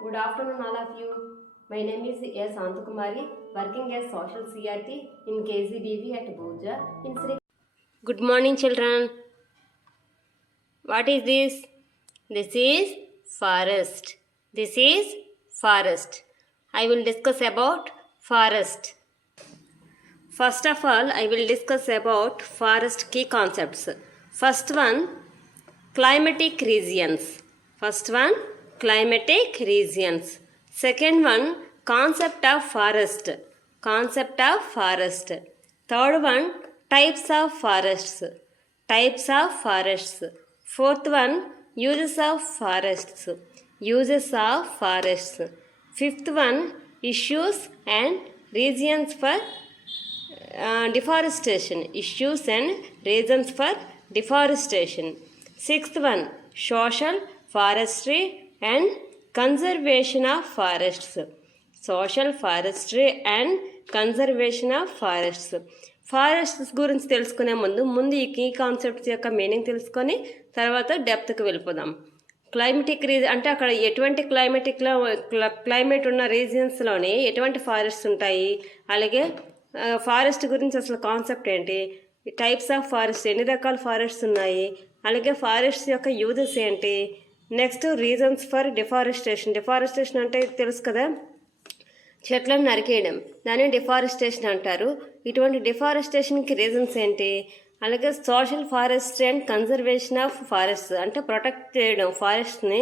Good afternoon, all of you. My name is S. Antukumari, working as social CRT in KZBV at Bhuja in Sri. Good morning, children. What is this? This is forest. This is forest. I will discuss about forest. First of all, I will discuss about forest key concepts. First one, climatic regions. First one, climatic regions. Second one, concept of forest. Concept of forest. Third one, types of forests. Types of forests. Fourth one, uses of forests. Uses of forests. Fifth one, issues and reasons for deforestation. Issues and reasons for deforestation. Sixth one, social, forestry and conservation of forests. Social, forestry and conservation of forests. Forests గురించి తెలుసుకునే ముందు ఈ key concepts యొక్క meaning తెలుసుకొని తర్వాత డెప్త్కి వెళ్ళిపోదాం. Climatic అంటే అక్కడ ఎటువంటి క్లైమేట్ ఉన్న రీజియన్స్లోని ఎటువంటి ఫారెస్ట్స్ ఉంటాయి, అలాగే ఫారెస్ట్ గురించి అసలు కాన్సెప్ట్ ఏంటి, టైప్స్ ఆఫ్ ఫారెస్ట్ ఎన్ని రకాల ఫారెస్ట్స్ ఉన్నాయి, అలాగే ఫారెస్ట్ యొక్క యూజెస్ ఏంటి, నెక్స్ట్ రీజన్స్ ఫర్ డిఫారెస్టేషన్ అంటే తెలుసు కదా, చెట్లను నరికేయడం, దాన్ని డిఫారెస్టేషన్ అంటారు. ఇటువంటి డిఫారెస్టేషన్కి రీజన్స్ ఏంటి, అలాగే social forestry and conservation of forest అంటే ప్రొటెక్ట్ చేయడం, ఫారెస్ట్ని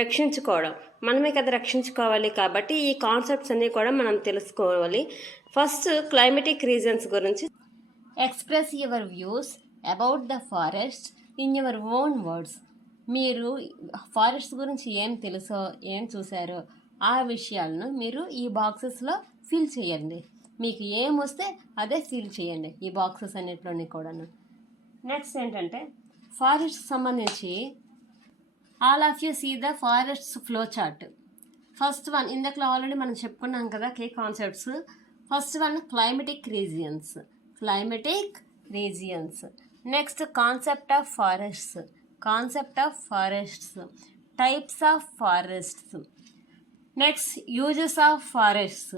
రక్షించుకోవడం, మనమే కదా రక్షించుకోవాలి. కాబట్టి ఈ కాన్సెప్ట్స్ అన్నీ కూడా మనం తెలుసుకోవాలి. ఫస్ట్ క్లైమేటిక్ రీజన్స్ గురించి. Express your views about the forest in your own words. మీరు ఫారెస్ట్ గురించి ఏం తెలుసో, ఏం చూసారో ఆ విషయాలను మీరు ఈ బాక్సెస్లో ఫిల్ చేయండి. మీకు ఏం వస్తే అదే ఫిల్ చేయండి ఈ బాక్సెస్ అన్నిటిలోని కూడాను. నెక్స్ట్ ఏంటంటే ఫారెస్ట్ సంబంధించి all of you see the forest flow chart. First one ఇందాకలో ఆల్రెడీ మనం చెప్పుకున్నాం కదా key concepts. First one climatic regions. Next concept of forests. Types of forests. Next uses of forests.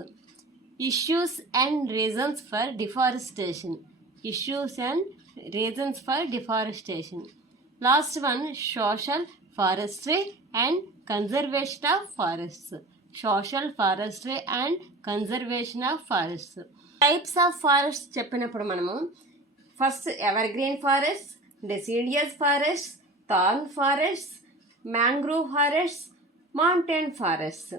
Issues and reasons for deforestation. Last one social forestry and conservation of forests. Types of forest చెప్పినప్పుడు మనము first evergreen forest, deciduous forest, thorn forest, mangrove forest, mountain forest.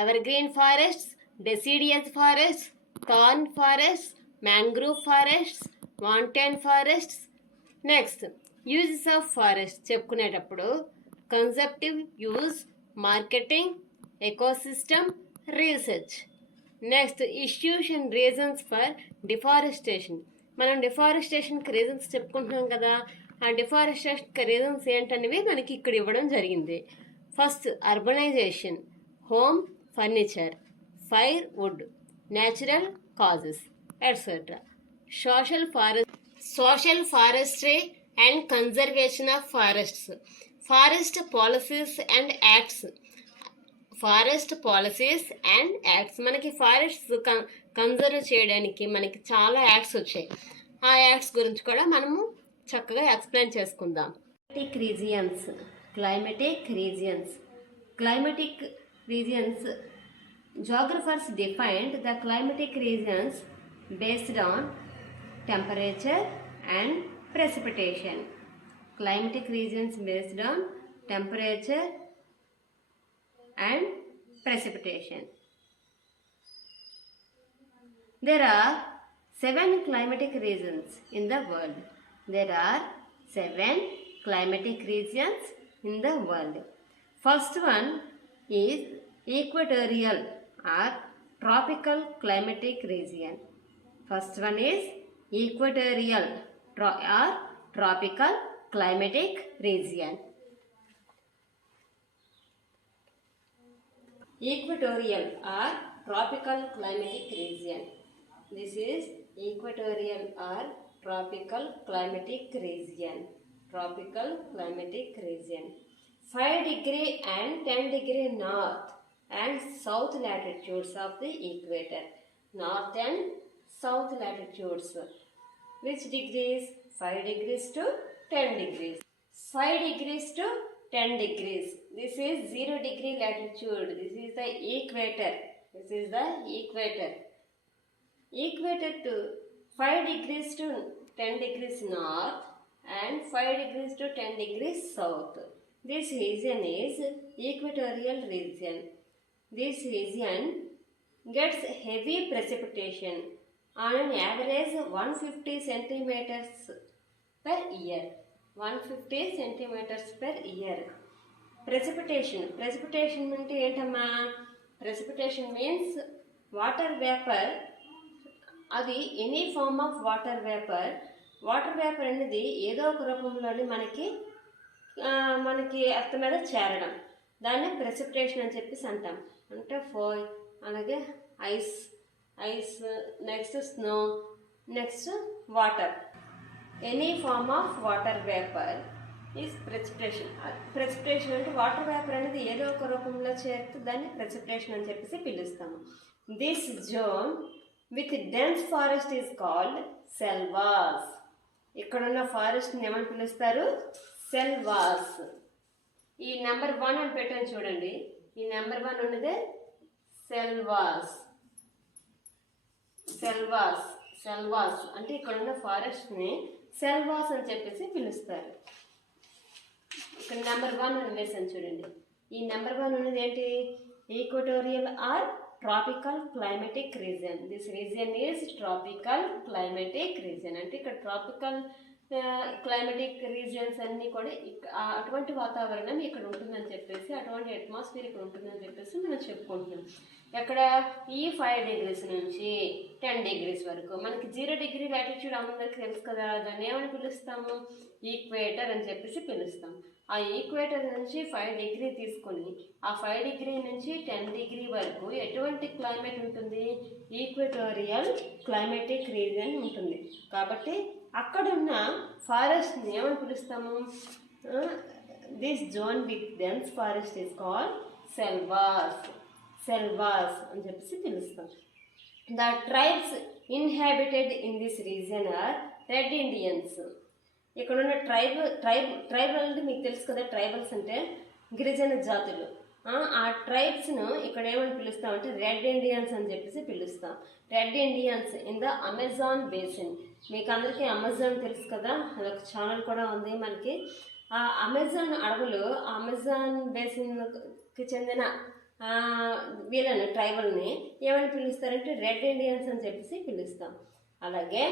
evergreen forests, deciduous forests, thorn forests, mangrove forests, mountain forests. Next uses of forest చెప్పుకునేటప్పుడు consumptive use, marketing, ecosystem, research. Next issues and reasons for deforestation. మనం డిఫారెస్టేషన్కి reasons చెప్పుకుంటున్నాం కదా, ఆ డిఫారెస్టేషన్కి reasons ఏంటనేవి మనకి ఇక్కడ ఇవ్వడం జరిగింది. First urbanization, home furniture, fire wood, natural causes etcetera. Social forestry and conservation of forests. Forest policies and acts. మనకి ఫారెస్ట్స్ కన్జర్వ్ చేయడానికి మనకి చాలా యాక్ట్స్ వచ్చాయి. ఆ యాక్ట్స్ గురించి కూడా మనము చక్కగా ఎక్స్ప్లెయిన్ చేసుకుందాం. Climatic regions. Geographers defined the climatic regions based on temperature and precipitation. Climatic regions based on temperature and precipitation. There are 7 climatic regions in the world. First one is equatorial or tropical climatic region. Equatorial or tropical climatic region. This is equatorial or tropical climatic region. 5 degree and 10 degree north and south latitudes of the equator. North and south latitudes. Which degrees? 5 degrees to 10 degrees. 5 degrees to 10 degrees. This is 0 degree latitude. This is the equator. This is the equator. Equator to 5 degrees to 10 degrees north and 5 degrees to 10 degrees south. This region is equatorial region. This region gets heavy precipitation on an average 150 centimeters per year. 150 centimeters per year. Precipitation means ఏంటమ్మా? Precipitation means water vapor. అది any form of water vapour అనేది ఏదో ఒక రూపంలోని మనకి earth మీద చేరడం, దాన్ని precipitation అని చెప్పేసి అంటాం. అంటే అలాగే ice next snow, next water. Any form of water vapour is precipitation అంటే వాటర్ వేపర్ అనేది ఏదో ఒక రూపంలో చేరితే దాన్ని ప్రెసిపిటేషన్ అని చెప్పేసి పిలుస్తాము. This zone with dense forest is called selvas. ఇక్కడున్న ఫారెస్ట్ని ఏమని పిలుస్తారు? సెల్వాస్. ఈ నెంబర్ 1 అని పెట్టాను చూడండి. ఈ నెంబర్ 1 ఉన్నదే సెల్వాస్. సెల్వాస్ అంటే ఇక్కడున్న ఫారెస్ట్ని సెల్వాస్ అని చెప్పేసి పిలుస్తారు. ఇక్కడ నెంబర్ 1 అని వేసాను చూడండి. ఈ నెంబర్ 1 ఉన్నది ఏంటి? Equatorial or tropical climatic region. This region is tropical climatic region. అంటే ఇక్కడ ట్రాపికల్ క్లైమేటిక్ రీజియన్స్ అన్నీ కూడా అటువంటి వాతావరణం ఇక్కడ ఉంటుందని చెప్పేసి, అటువంటి అట్మాస్ఫియర్ ఇక్కడ ఉంటుందని చెప్పేసి మనం చెప్పుకుంటున్నాం. ఎక్కడ? ఈ 5 degrees నుంచి 10 degrees వరకు. మనకి 0 degree లాటిట్యూడ్ అందరికీ తెలుసు కదా, దాన్ని ఏమని పిలుస్తాము? ఈక్వేటర్ అని చెప్పేసి పిలుస్తాం. ఆ ఈక్వేటర్ నుంచి 5 degree తీసుకొని ఆ 5 degree నుంచి 10 degree వరకు ఎటువంటి క్లైమేట్ ఉంటుంది? ఈక్వేటోరియల్ క్లైమేటిక్ రీజియన్ ఉంటుంది. కాబట్టి అక్కడున్న ఫారెస్ట్ని ఏమని పిలుస్తాము? This zone with dense forest is called selvas అని చెప్పేసి పిలుస్తాం. The tribes inhabited in this region are red Indians. ఇక్కడున్న ట్రైబల్ అంటే మీకు తెలుసు కదా, ట్రైబల్స్ అంటే గిరిజన జాతులు. ఆ ట్రైబ్స్ను ఇక్కడ ఏమని పిలుస్తామంటే రెడ్ ఇండియన్స్ అని చెప్పేసి పిలుస్తాం. Red Indians in the Amazon basin. మీకు అందరికీ అమెజాన్ తెలుసు కదా, అదొక ఛానల్ కూడా ఉంది మనకి. ఆ అమెజాన్ అడవులు, అమెజాన్ బేసిన్కి చెందిన వీళ్ళని ట్రైబల్ని ఏమని పిలుస్తారంటే రెడ్ ఇండియన్స్ అని చెప్పేసి పిలుస్తాం. అలాగే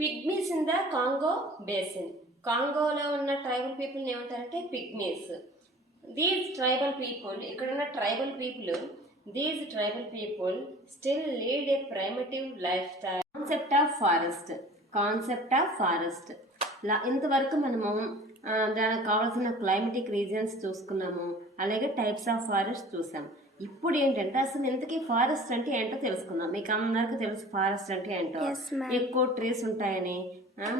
pygmies in the Congo basin. కాంగోలో ఉన్న ట్రైబల్ పీపుల్ని ఏమంటారంటే పిగ్మీస్. దీస్ ట్రైబల్ పీపుల్, ఇక్కడున్న tribal people still lead a primitive life style. Concept of forest ఇంతవరకు మనము దానికి కావాల్సిన క్లైమేటిక్ రీజియన్స్ చూసుకున్నాము, అలాగే టైప్స్ ఆఫ్ ఫారెస్ట్ చూసాం. ఇప్పుడు ఏంటంటే అసలు ఇంతకీ ఫారెస్ట్ అంటే ఏంటో తెలుసుకుందాం. మీకు అందరికీ తెలుసు ఫారెస్ట్ అంటే ఏంటో. ఎక్కువ ట్రీస్ ఉంటాయని,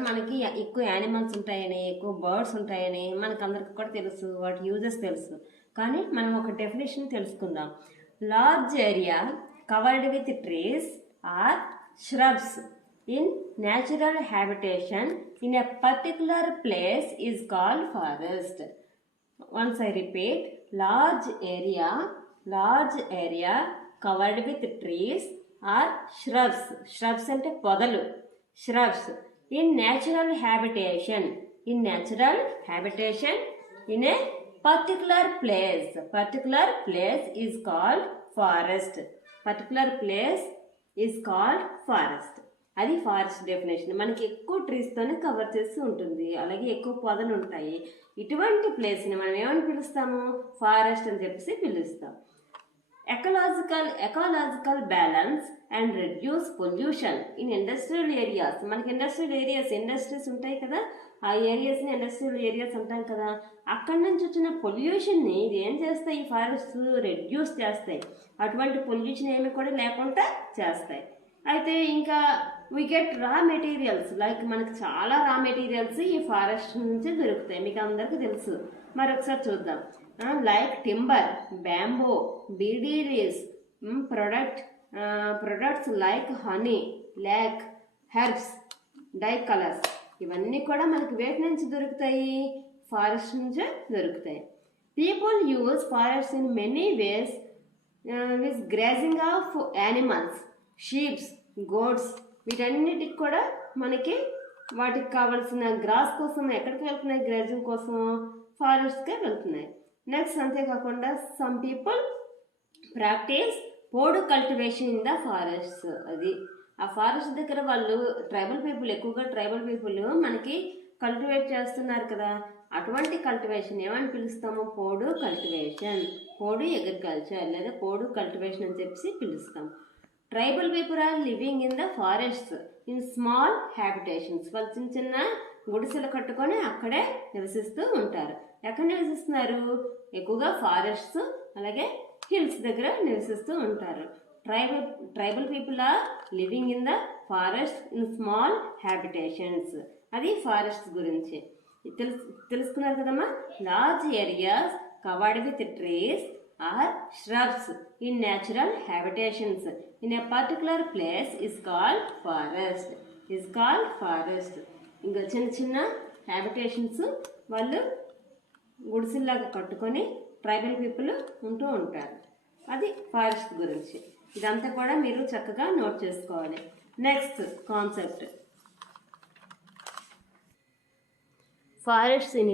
మనకి ఎక్కువ యానిమల్స్ ఉంటాయని, ఎక్కువ బర్డ్స్ ఉంటాయని మనకు అందరికి కూడా తెలుసు, వాటి యూజెస్ తెలుసు. కానీ మనం ఒక డెఫినేషన్ తెలుసుకుందాం. Large area covered with trees or shrubs in natural habitation in a particular place is called forest. Once I repeat, large area covered with trees or shrubs. Shrubs ante podalu. Shrubs in natural habitation in a particular place is called forest. అది forest definition. మనకి ఎక్కువ ట్రీస్తోనే cover చేస్తూ ఉంటుంది, అలాగే ఎక్కువ పొదలు ఉంటాయి. ఇటువంటి ప్లేస్ని మనం ఏమని పిలుస్తాము? ఫారెస్ట్ అని చెప్పేసి పిలుస్తాం. Ecological balance and reduce pollution in industrial areas. మనకి ఇండస్ట్రీస్ ఉంటాయి కదా, ఆ ఏరియాస్ని ఇండస్ట్రియల్ ఏరియాస్ ఉంటాం కదా, అక్కడి నుంచి వచ్చిన పొల్యూషన్ని ఇది ఏం చేస్తాయి? ఈ ఫారెస్ట్ రెడ్యూస్ చేస్తాయి. అటువంటి పొల్యూషన్ ఏమి కూడా లేకుండా చేస్తాయి. అయితే ఇంకా వీ గెట్ రా మెటీరియల్స్, లైక్ మనకు చాలా రా మెటీరియల్స్ ఈ ఫారెస్ట్ నుంచి దొరుకుతాయి, మీకు అందరికీ తెలుసు. మరి ఒకసారి చూద్దాం. Like timber, bamboo, beedi leaves, products like honey, lac, herbs, dye colours, ఇవన్నీ కూడా మనకి వేటి నుంచి దొరుకుతాయి? ఫారెస్ట్ నుంచే దొరుకుతాయి. People use forest in many ways, with grazing of animals, sheeps, goats, వీటన్నిటికి కూడా మనకి వాటికి కావాల్సిన గ్రాస్ కోసం ఎక్కడికి వెళ్తున్నాయి? గ్రేజింగ్ కోసం ఫారెస్ట్కే వెళ్తున్నాయి. నెక్స్ట్ అంతేకాకుండా సమ్ పీపుల్ ప్రాక్టీస్ పోడు కల్టివేషన్ ఇన్ ద ఫారెస్ట్. అది ఆ ఫారెస్ట్ దగ్గర వాళ్ళు ట్రైబల్ పీపుల్, ఎక్కువగా ట్రైబల్ పీపుల్ మనకి కల్టివేట్ చేస్తున్నారు కదా, అటువంటి కల్టివేషన్ ఏమని పిలుస్తాము? పోడు కల్టివేషన్, పోడు అగ్రికల్చర్ లేదా పోడు కల్టివేషన్ అని చెప్పి పిలుస్తాం. Tribal people are living in the forest in small habitations. వాళ్ళు చిన్న చిన్న గుడిసెలు కట్టుకొని అక్కడే నివసిస్తూ ఉంటారు. ఎక్కడ నివసిస్తున్నారు? ఎక్కువగా ఫారెస్ట్స్ అలాగే హిల్స్ దగ్గర నివసిస్తూ ఉంటారు. Tribal people are living in the forest in small habitations. అది ఫారెస్ట్ గురించి తెలుసుకున్నారు కదమ్మా. Large areas covered with trees or shrubs in natural habitations in a particular place is called forest. ఇంకా చిన్న చిన్న హ్యాబిటేషన్స్ వాళ్ళు గుడిసెల్లాగా కట్టుకొని ట్రైబల్ పీపుల్ ఉంటూ ఉంటారు. అది ఫారెస్ట్ గురించి. ఇదంతా కూడా మీరు చక్కగా నోట్ చేసుకోవాలి. Next concept, forests in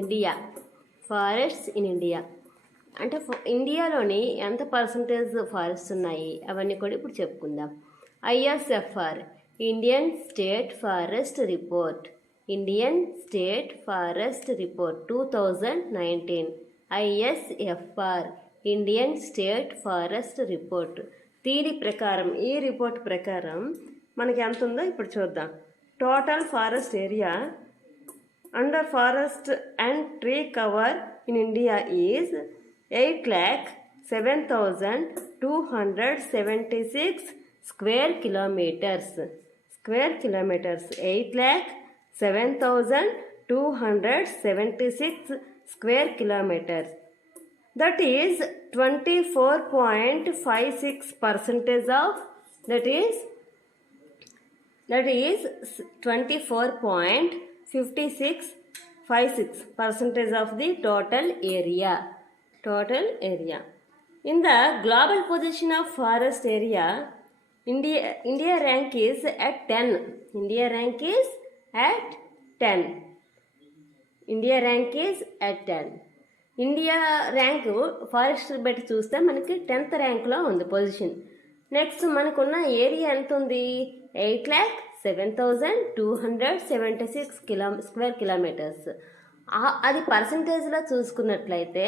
India. అంటే ఇండియాలోని ఎంత పర్సంటేజ్ ఫారెస్ట్ ఉన్నాయి అవన్నీ కూడా ఇప్పుడు చెప్పుకుందాం. ISFR, Indian state forest report 2019. ISFR, Indian state forest report. దీని ప్రకారం, ఈ రిపోర్ట్ ప్రకారం మనకి ఎంత ఉందో ఇప్పుడు చూద్దాం. Total forest area under forest and tree cover in India is 8,07,276 square kilometers. 8,07,276 square kilometers. That is 24.56% of, that is 24.56% of the total area. In the global position of forest area, India rank is at 10. India rank is at 10. India rank forest బట్టి చూస్తే మనకి 10th ర్యాంక్లో ఉంది position. Next మనకున్న area ఎంత ఉంది? 8,07,276 square kilometres. అది పర్సంటేజ్లో చూసుకున్నట్లయితే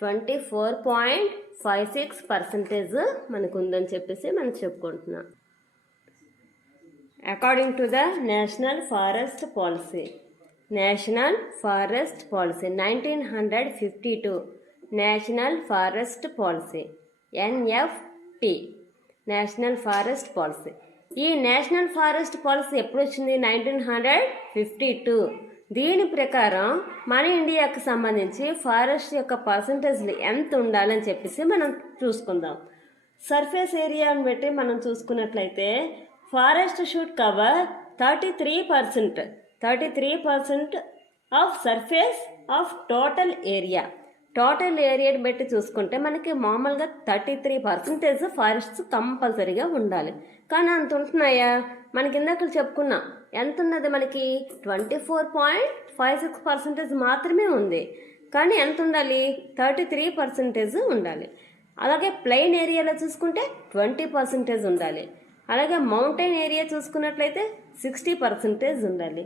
24.56% మనకు ఉందని చెప్పేసి మనం చెప్పుకుంటున్నాం. According to the national forest policy 1952 national forest policy, NFP, national forest policy. ఈ నేషనల్ ఫారెస్ట్ పాలసీ ఎప్పుడు వచ్చింది? 1952. దీని ప్రకారం మన ఇండియాకు సంబంధించి ఫారెస్ట్ యొక్క పర్సంటేజ్లు ఎంత ఉండాలని చెప్పేసి మనం చూసుకుందాం. సర్ఫేస్ ఏరియాని బట్టి మనం చూసుకున్నట్లయితే forest should cover 33% of surface of total area. Total ఏరియాని బట్టి చూసుకుంటే మనకి మామూలుగా 33% ఫారెస్ట్స్ కంపల్సరీగా ఉండాలి. కానీ అంత ఉంటున్నాయా? మనకి ఇందాక చెప్పుకున్నాం ఎంత ఉన్నది, మనకి 24.56% మాత్రమే ఉంది. కానీ ఎంత ఉండాలి? 33% ఉండాలి. అలాగే ప్లెయిన్ ఏరియాలో చూసుకుంటే 20% ఉండాలి. అలాగే మౌంటైన్ ఏరియా చూసుకున్నట్లయితే 60% ఉండాలి.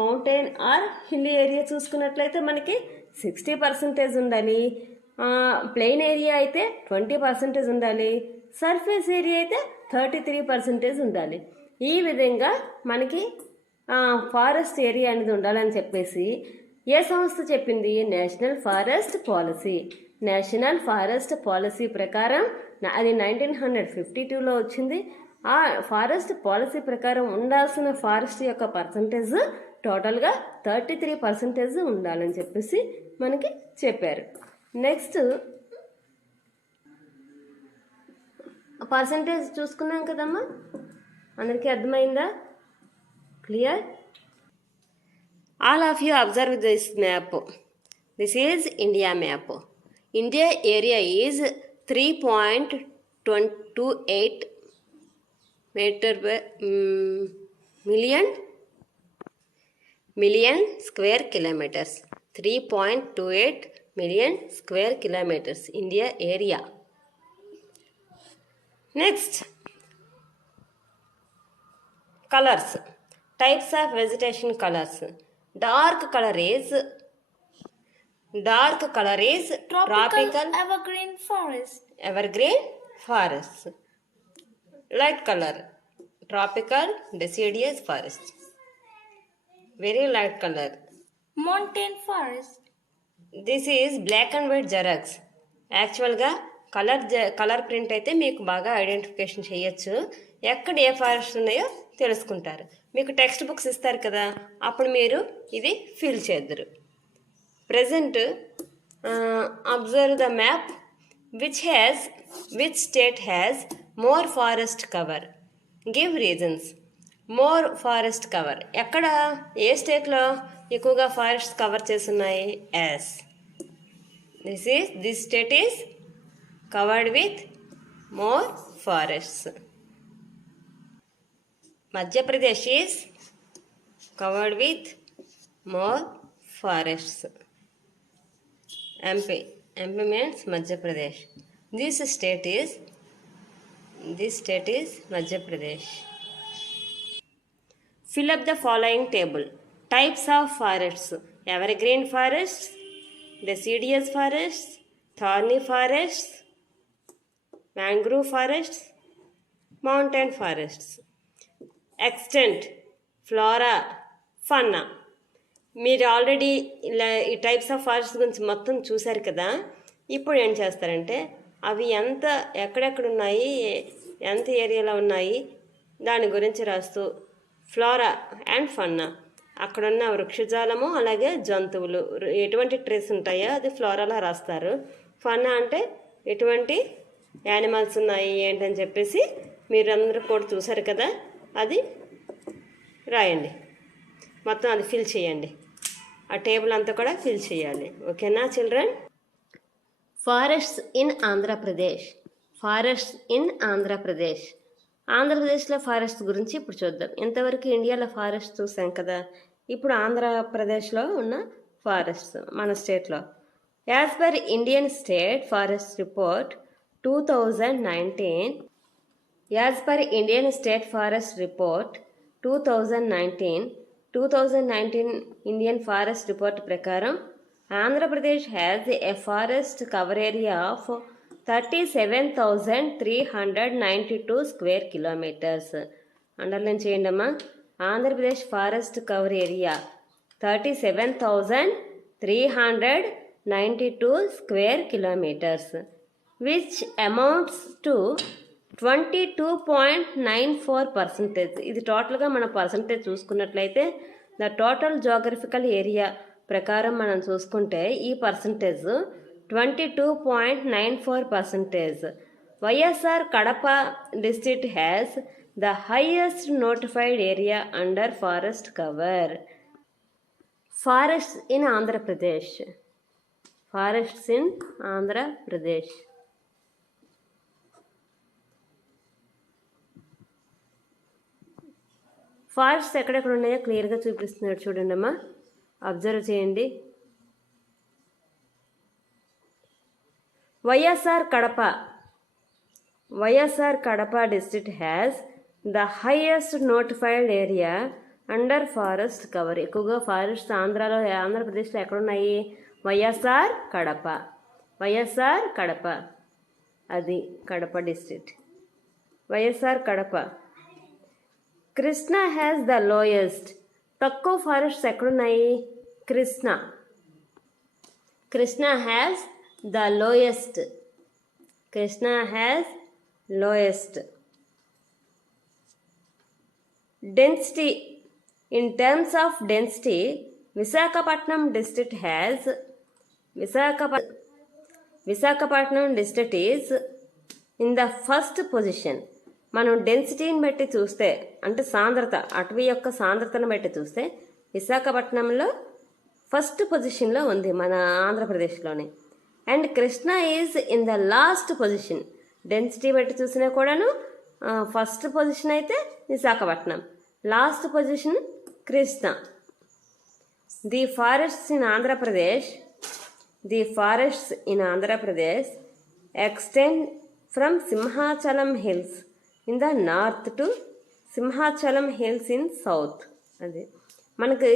మౌంటైన్ ఆర్ హిల్ ఏరియా చూసుకున్నట్లయితే మనకి 60% ఉండాలి. ప్లెయిన్ ఏరియా అయితే 20% ఉండాలి. సర్ఫేస్ ఏరియా అయితే 33% ఉండాలి. ఈ విధంగా మనకి ఫారెస్ట్ ఏరియా అనేది ఉండాలని చెప్పేసి ఏ సంస్థ చెప్పింది? National forest policy. National forest policy ప్రకారం అది 1952లో వచ్చింది. ఆ ఫారెస్ట్ పాలసీ ప్రకారం ఉండాల్సిన ఫారెస్ట్ యొక్క పర్సంటేజ్ టోటల్గా 33% ఉండాలని చెప్పేసి మనకి చెప్పారు. నెక్స్ట్ పర్సంటేజ్ చూసుకున్నాం కదమ్మా, అందరికీ అర్థమైందా? Clear? All of you observe this map. This is India map. India area is 3.28 million square kilometers. 3.28 million square kilometers India area. Next, colors. Types of vegetation colors. Dark color is tropical evergreen forest. Light color, tropical deciduous forest. Very light color, mountain forest. This is black and white xerox. యాక్చువల్గా colour print అయితే మీకు బాగా identification చేయొచ్చు, ఎక్కడ ఏ forest ఉన్నాయో తెలుసుకుంటారు. మీకు text books ఇస్తారు కదా, అప్పుడు మీరు ఇది ఫిల్ చేద్దరు. Present observe the map. Which state has more forest cover? Give reasons. More forest cover ఎక్కడ, ఏ స్టేట్లో ఎక్కువగా ఫారెస్ట్ కవర్ చేస్తున్నాయి? Yes, this state is covered with more forests. Madhya Pradesh is covered with more forests. MP means Madhya Pradesh. This state is Madhya Pradesh. Fill up the following table. Types of forests: evergreen forests, deciduous forests, thorny forests, mangrove forests, mountain forests. Extent, flora, fauna. మీరు already ఇలా ఈ types of forest గురించి మొత్తం చూశారు కదా. ఇప్పుడు ఏం చేస్తారంటే అవి ఎక్కడెక్కడ ఉన్నాయి, ఎంత ఏరియాలో ఉన్నాయి దాని గురించి రాస్తూ ఫ్లోరా అండ్ ఫన్నా, అక్కడున్న వృక్షజాలము అలాగే జంతువులు ఎటువంటి ట్రీస్ ఉంటాయో అది ఫ్లోరాలో రాస్తారు. ఫన్నా అంటే ఎటువంటి యానిమల్స్ ఉన్నాయి ఏంటని చెప్పేసి మీరందరూ కూడా చూశారు కదా, అది రాయండి. మొత్తం అది ఫిల్ చేయండి, ఆ టేబుల్ అంతా కూడా ఫిల్ చేయాలి. ఓకేనా చిల్డ్రన్? Forests in Andhra Pradesh. ఆంధ్రప్రదేశ్లో ఫారెస్ట్ గురించి ఇప్పుడు చూద్దాం. ఇంతవరకు ఇండియాలో ఫారెస్ట్ చూసాం కదా, ఇప్పుడు ఆంధ్రప్రదేశ్లో ఉన్న ఫారెస్ట్స్ మన స్టేట్లో. As per Indian state forest report 2019, as per Indian state forest report 2019 Indian forest report ప్రకారం Andhra Pradesh has a forest cover area of 37,392 square kilometres. Underline చేయండి అమ్మా. Andhra Pradesh forest cover area 37,392 square kilometres, which amounts to 22.94%. ఇది టోటల్గా మన percentage చూసుకున్నట్లయితే the total geographical area ప్రకారం మనం చూసుకుంటే ఈ percentage 22.94%. YSR Kadapa district has the highest notified area under forest cover. Forests in Andhra Pradesh. Forests ఎక్కడెక్కడ ఉన్నాయో క్లియర్గా చూపిస్తున్నాడు చూడండి అమ్మా, అబ్జర్వ్ చేయండి. YSR Kadapa district has the highest notified area under forest cover. ఎక్కువగా ఫారెస్ట్ ఆంధ్రప్రదేశ్లో ఎక్కడున్నాయి? వైఎస్ఆర్ కడప, అది Kadapa district. YSR Kadapa. Krishna has the lowest. తక్కువ ఫారెస్ట్స్ ఎక్కడున్నాయి? Krishna has the lowest. Density. In terms of density, Visakhapatnam district has Visakhapatnam district is in the first position. మనం డెన్సిటీని బట్టి చూస్తే అంటే సాంద్రత అటవీ యొక్క సాంద్రతను బట్టి చూస్తే విశాఖపట్నంలో ఫస్ట్ పొజిషన్లో ఉంది మన ఆంధ్రప్రదేశ్లోనే. And Krishna is in the last position. Density బట్టి చూసినా కూడాను ఫస్ట్ పొజిషన్ అయితే Visakhapatnam, last position Krishna. The forests in Andhra Pradesh extend from Simhachalam Hills in the north to Simhachalam Hills in south. అదే మనకి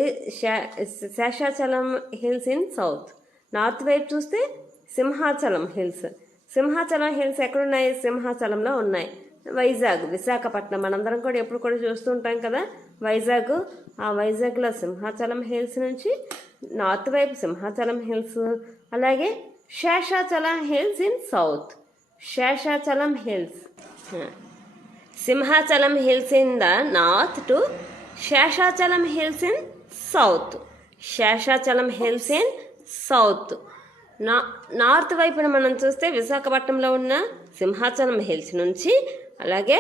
Seshachalam hills in south. North వైపు చూస్తే సింహాచలం హిల్స్. సింహాచలం హిల్స్ ఎక్కడున్నాయి? సింహాచలంలో ఉన్నాయి. వైజాగ్, విశాఖపట్నం మనందరం కూడా ఎప్పుడు కూడా చూస్తూ ఉంటాం కదా వైజాగ్. ఆ వైజాగ్లో సింహాచలం హిల్స్ నుంచి నార్త్ వైపు సింహాచలం హిల్స్, అలాగే Seshachalam hills in south. Seshachalam hills, Simhachalam hills in the north to Seshachalam hills in south. Seshachalam hills in south. North వైపున మనం చూస్తే విశాఖపట్నంలో ఉన్న సింహాచలం హిల్స్ నుంచి, అలాగే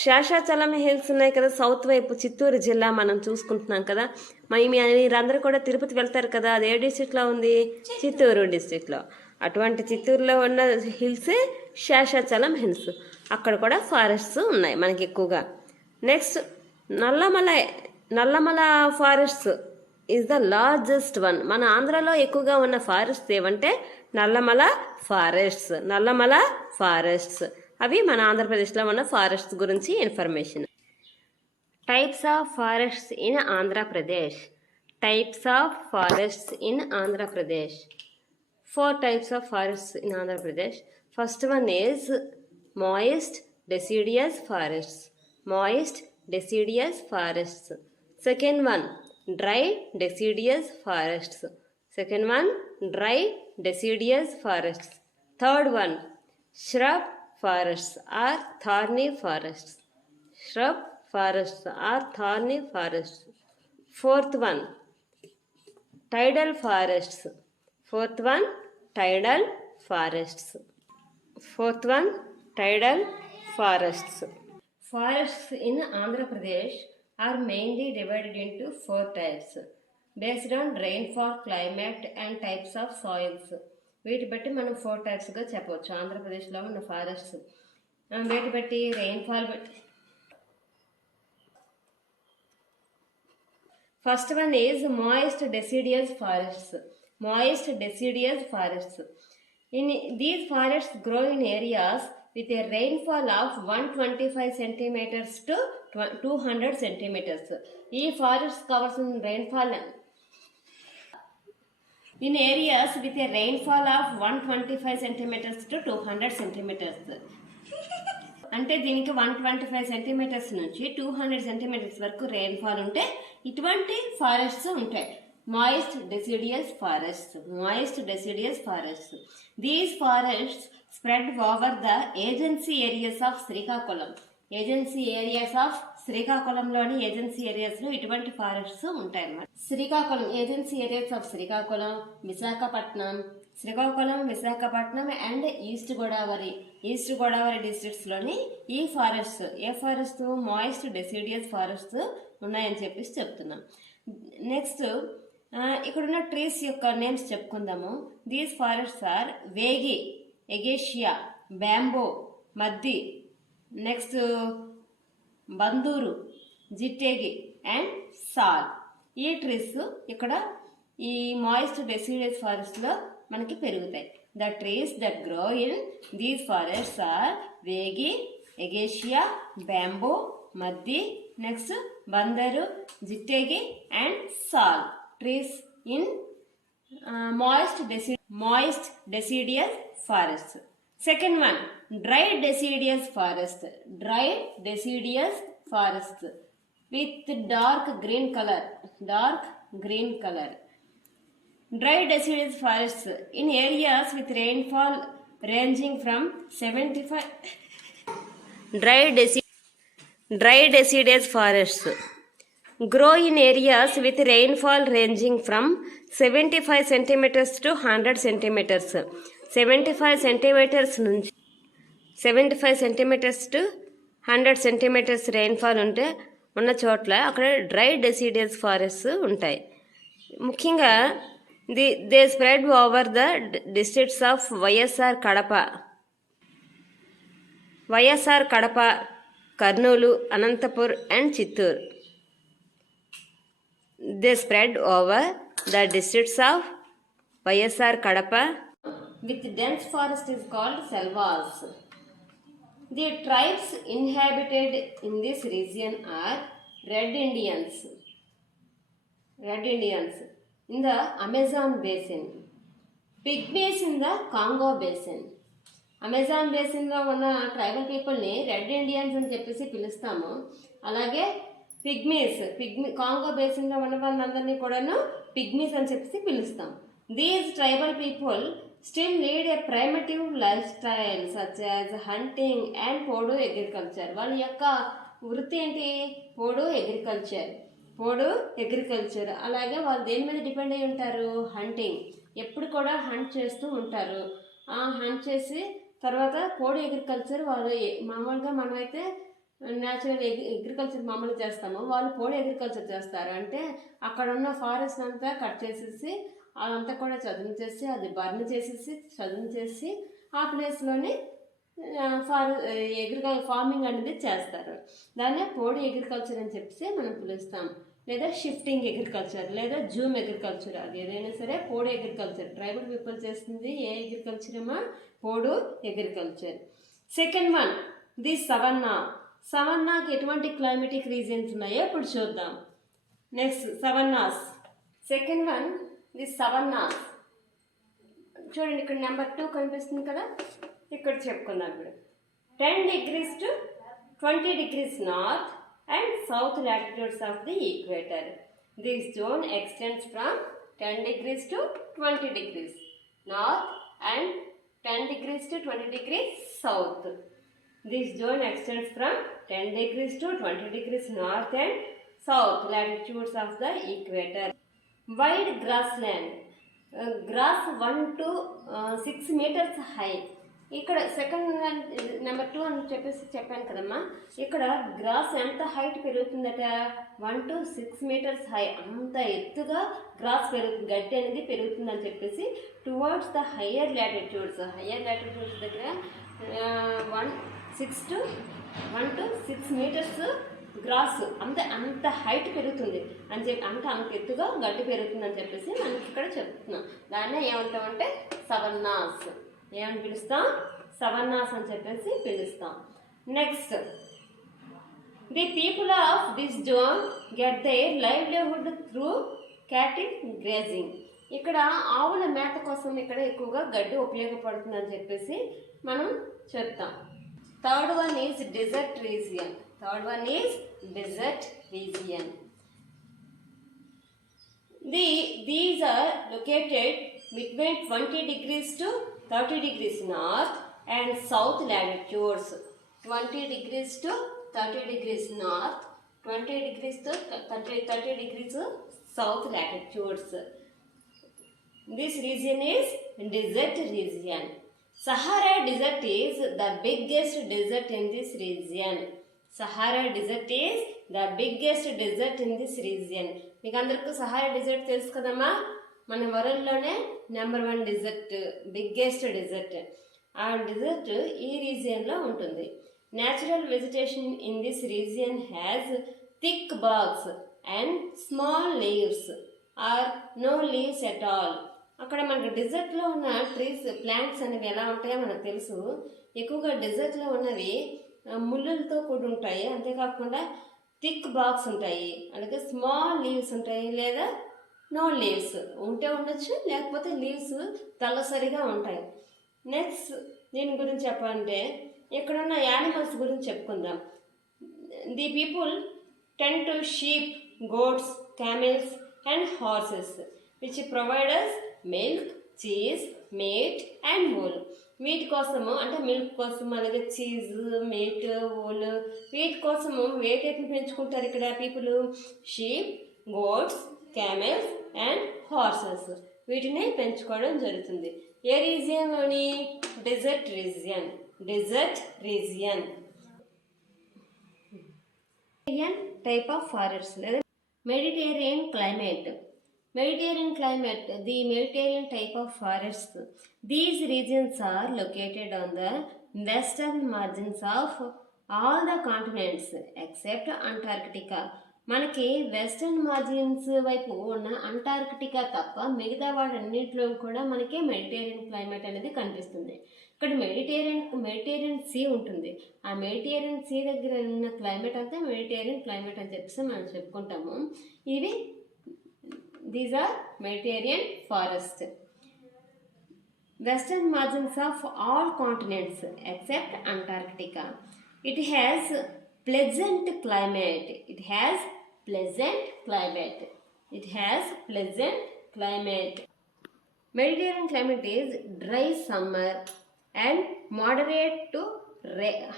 శేషాచలం హిల్స్ ఉన్నాయి కదా సౌత్ వైపు, చిత్తూరు జిల్లా మనం చూసుకుంటున్నాం కదా. మీరందరూ కూడా తిరుపతి వెళ్తారు కదా, అది ఏ డిస్ట్రిక్ట్లో ఉంది? చిత్తూరు డిస్ట్రిక్ట్లో. అటువంటి చిత్తూరులో ఉన్న హిల్సే శేషాచలం హిల్స్. అక్కడ కూడా ఫారెస్ట్స్ ఉన్నాయి మనకి ఎక్కువగా. Next Nallamala forests is the largest one. మన ఆంధ్రాలో ఎక్కువగా ఉన్న ఫారెస్ట్స్ ఏమంటే నల్లమల ఫారెస్ట్స్. అవి మన ఆంధ్రప్రదేశ్లో ఉన్న ఫారెస్ట్స్ గురించి information. Types of forests in Andhra Pradesh. Four types of forests in Andhra Pradesh. First one is moist deciduous forests. Second one, dry deciduous forests. Third one, shrub forests or thorny forests. Fourth one, tidal forests. Forests in Andhra Pradesh are mainly divided into four types based on rainfall, climate and types of soils. వీటి బట్టి మనం 4 టైప్స్గా చెప్పవచ్చు ఆంధ్రప్రదేశ్లో ఉన్న forests. వీటి బట్టి rainfall బట్టి. First one is moist deciduous forests. These forests grow in areas with a rainfall of 125 centimeters to 200 centimeters. ఈ forest covers rainfall in areas with a rainfall of 125 centimeters to 200 centimeters. అంటే దీనికి 125 centimetres నుంచి 200 centimetres వరకు rainfall ఉంటే ఇటువంటి forests ఉంటాయి. Moist deciduous forests. These forests spread over the agency areas of Srikakulam. శ్రీకాకుళంలోని agency ఏరియాస్లో ఇటువంటి ఫారెస్ట్స్ ఉంటాయి అన్నమాట. Agency areas of Srikakulam, Visakhapatnam and East Godavari డిస్ట్రిక్ట్స్లోని ఈ ఫారెస్ట్స్, ఏ ఫారెస్ట్? మాయిస్ట్ డెసిడియస్ ఫారెస్ట్స్ ఉన్నాయని చెప్పేసి చెప్తున్నాం. నెక్స్ట్ ఇక్కడున్న ట్రీస్ యొక్క నేమ్స్ చెప్పుకుందాము. దీస్ ఫారెస్ట్స్ ఆర్ వేగి, ఎగేషియా, బ్యాంబో, మద్ది, నెక్స్ట్ బందూరు, జిట్టేగి అండ్ సాల్. ఈ ట్రీస్ ఇక్కడ ఈ మాయిస్ట్ డెసిడియస్ ఫారెస్ట్లో మనకి పెరుగుతాయి. The trees that grow in these forests are వేగి, ఎగేషియా, బ్యాంబో, మద్ది, నెక్స్ట్ బందరు, జిట్టేగి and sal. Trees in moist deciduous forest. Second one, dry deciduous forest with dark green color. Dry deciduous forests in areas with rainfall ranging from 75. Dry deciduous forests grow in areas with rainfall ranging from 75 centimeters to 100 centimeters. 75 centimeters నుంచి 75 centimetres to 100 centimetres rainfall ఉన్న చోట్ల అక్కడ dry deciduous forest ఉంటాయి. ముఖ్యంగా they spread over the districts of YSR Kadapa, Kurnool, Anantapur and Chittoor. They spread over the districts of YSR Kadapa with dense forest is called selvas. The tribes inhabited in this region are Red Indians in the Amazon basin, Pygmies in the Congo basin. Amazon బేసిన్లో ఉన్న tribal పీపుల్ని red Indians అని చెప్పేసి పిలుస్తాము. అలాగే Congo బేసిన్లో ఉన్న వాళ్ళందరినీ కూడాను పిగ్మీస్ అని చెప్పేసి పిలుస్తాం. These tribal people still lead a primitive lifestyle such as hunting and పోడు అగ్రికల్చర్. వాళ్ళ యొక్క వృత్తి ఏంటి? పోడు అగ్రికల్చర్. అలాగే వాళ్ళు దేని మీద డిపెండ్ అయి ఉంటారు? హంటింగ్. ఎప్పుడు కూడా హంట్ చేస్తూ ఉంటారు. హంట్ చేసి తర్వాత పోడు అగ్రికల్చర్ వాళ్ళు మామూలుగా మనమైతే న్యాచురల్ అగ్రికల్చర్ మామూలుగా చేస్తాము, వాళ్ళు పోడు అగ్రికల్చర్ చేస్తారు. అంటే అక్కడ ఉన్న ఫారెస్ట్ అంతా కట్ చేసేసి అదంతా కూడా చదును అది బర్న్ చేసేసి ఆ ప్లేస్లోనే ఫార్మింగ్ అనేది చేస్తారు. దాన్నే పోడు అగ్రికల్చర్ అని చెప్పేసి మనం పిలుస్తాం. లేదా షిఫ్టింగ్ అగ్రికల్చర్ లేదా జూమ్ అగ్రికల్చర్. అది ఏదైనా సరే పోడు అగ్రికల్చర్. ట్రైబల్ పీపుల్ చేస్తుంది ఏ అగ్రికల్చర్ ఏమో? పోడు అగ్రికల్చర్. సెకండ్ వన్, ది సవన్నాకి ఎటువంటి క్లైమేటిక్ రీజన్స్ ఉన్నాయో ఇప్పుడు చూద్దాం. Next savannas. Second one, the savannas. చూడండి ఇక్కడ నెంబర్ 2 కనిపిస్తుంది కదా, ఇక్కడ చెప్పుకుందాం. ఇప్పుడు 10 degrees to 20 degrees north and south latitudes of the equator. This zone extends from 10 degrees to 20 degrees north and 10 degrees to 20 degrees south. This zone extends from 10 degrees to 20 degrees north and south latitudes of the equator. Wide grassland, grass 1 to 6 meters high. ఇక్కడ second number 2 అని చెప్పాను కదమ్మా. ఇక్కడ gross ఎంత height పెరుగుతుందట? 1 to 6 meters high. అంత ఎత్తుగా gross పెరుగుతుంది, గడ్డి అనేది పెరుగుతుందని చెప్పేసి టువర్డ్స్ ద హయ్యర్ లాటిట్యూడ్స్ దగ్గర 1 to 6 meters గ్రాస్ అంత హైట్ పెరుగుతుంది అని చెప్పి, అంత ఎత్తుగా గడ్డి పెరుగుతుంది అని చెప్పేసి మనకి ఇక్కడ చెప్తున్నాం. దాన్నే ఏమంటామంటే సవన్నాస్. ఏమని పిలుస్తాం? సవన్నాస్ అని చెప్పేసి పిలుస్తాం. Next, the people of this zone get there livelihood through cattle grazing. ఇక్కడ ఆవుల మేత కోసం ఇక్కడ ఎక్కువగా గడ్డి ఉపయోగపడుతుందని చెప్పేసి మనం చెప్తాం. Third one is desert region. These are located between 20 degrees to 30 degrees north and south latitudes. 20 degrees to 30 degrees north, 20 degrees to 30 degrees south latitudes. This region is desert region. Sahara Desert is the biggest desert in this region. మీకు అందరికీ Sahara dessert తెలుసు కదమ్మా. మన వరల్డ్లోనే number 1 desert, biggest desert. ఆ desert ఈ రీజియన్లో ఉంటుంది. Natural vegetation in this region has thick barks and small leaves or no leaves at all. అక్కడ మనకు డెజర్ట్లో ఉన్న ట్రీస్, ప్లాంట్స్ అనేవి ఎలా ఉంటాయో మనకు తెలుసు. ఎక్కువగా డెజర్ట్లో ఉన్నవి ముళ్ళులతో కూడి ఉంటాయి. అంతేకాకుండా థిక్ బాగ్స్ ఉంటాయి, అలాగే స్మాల్ లీవ్స్ ఉంటాయి, లేదా నో లీవ్స్ ఉంటే ఉండొచ్చు, లేకపోతే లీవ్స్ తలసరిగా ఉంటాయి. నెక్స్ట్ దీని గురించి చెప్పాలంటే ఇక్కడున్న యానిమల్స్ గురించి చెప్పుకుందాం. The people tend to sheep, goats, camels and horses which provide us milk, cheese, meat and wool. వీటి కోసము అంటే మిల్క్ కోసం అలాగే చీజ్ మీట్ వూల్ వీటి కోసము వేటిని పెంచుకుంటారు ఇక్కడ people? Sheep, goats, camels and horses వీటిని పెంచుకోవడం జరుగుతుంది. ఏ రీజియన్లోని? Desert region. Desert region type of forest లేదా Mediterranean climate. Mediterranean climate, the Mediterranean type of forests. These regions are located on the western margins of all the continents except Antarctica. మనకి western margins వైపు ఉన్న Antarctica తప్ప మిగతా వాటన్నిటిలో కూడా మనకి Mediterranean climate అనేది కనిపిస్తుంది. ఇక్కడ మెడిటేరియన్ సీ ఉంటుంది. ఆ మెడిటేరియన్ సీ దగ్గర ఉన్న క్లైమేట్ అంతా మెడిటేరియన్ క్లైమేట్ అని చెప్పేసి మనం చెప్పుకుంటాము. ఇవి these are Mediterranean forest. Western margins of all continents except Antarctica. It has pleasant climate. It has pleasant climate. It has pleasant climate. Mediterranean climate is dry summer and moderate to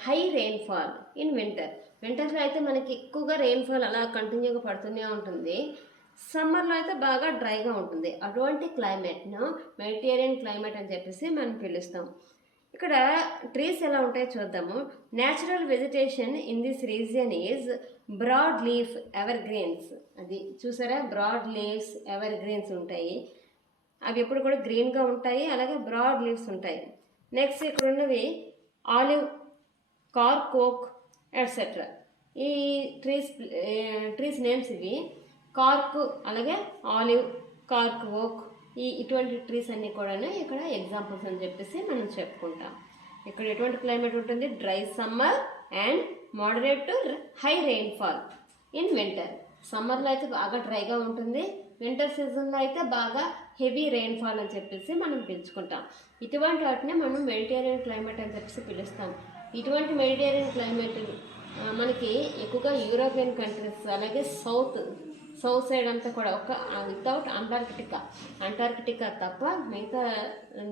high rainfall in winter. వింటర్లో అయితే మనకి ఎక్కువగా rainfall అలా కంటిన్యూగా పడుతూనే ఉంటుంది. సమ్మర్లో అయితే బాగా డ్రైగా ఉంటుంది. అటువంటి క్లైమేట్ను మెడిటేరియన్ క్లైమేట్ అని చెప్పేసి మనం పిలుస్తాం. ఇక్కడ ట్రీస్ ఎలా ఉంటాయో చూద్దాము. Natural vegetation in this region is broad leaf ever greens. అది చూసారా, బ్రాడ్ లీవ్స్ ఎవర్ గ్రీన్స్ ఉంటాయి. అవి ఎప్పుడు కూడా గ్రీన్గా ఉంటాయి, అలాగే బ్రాడ్ లీవ్స్ ఉంటాయి. నెక్స్ట్ ఇక్కడ ఉన్నవి ఆలివ్, కార్క్ ఓక్ ఎట్సెట్రా. ఈ ట్రీస్ నేమ్స్ ఇవి. కార్క్ అలాగే ఆలివ్, కార్క్ ఓక్ ఇటువంటి ట్రీస్ అన్నీ కూడా ఇక్కడ ఎగ్జాంపుల్స్ అని చెప్పేసి మనం చెప్పుకుంటాం. ఇక్కడ ఎటువంటి క్లైమేట్ ఉంటుంది? Dry summer and moderate to high rainfall in winter. సమ్మర్లో అయితే బాగా డ్రైగా ఉంటుంది, వింటర్ సీజన్లో అయితే బాగా హెవీ రెయిన్ఫాల్ అని చెప్పేసి మనం పిలుచుకుంటాం. ఇటువంటి వాటిని మనం మెడిటేరియన్ క్లైమేట్ అని చెప్పేసి పిలుస్తాం. ఇటువంటి మెడిటేరియన్ క్లైమేట్ మనకి ఎక్కువగా యూరోపియన్ కంట్రీస్ అలాగే సౌత్ సైడ్ అంతా కూడా వితౌట్ అంటార్కిటికా తప్ప మిగతా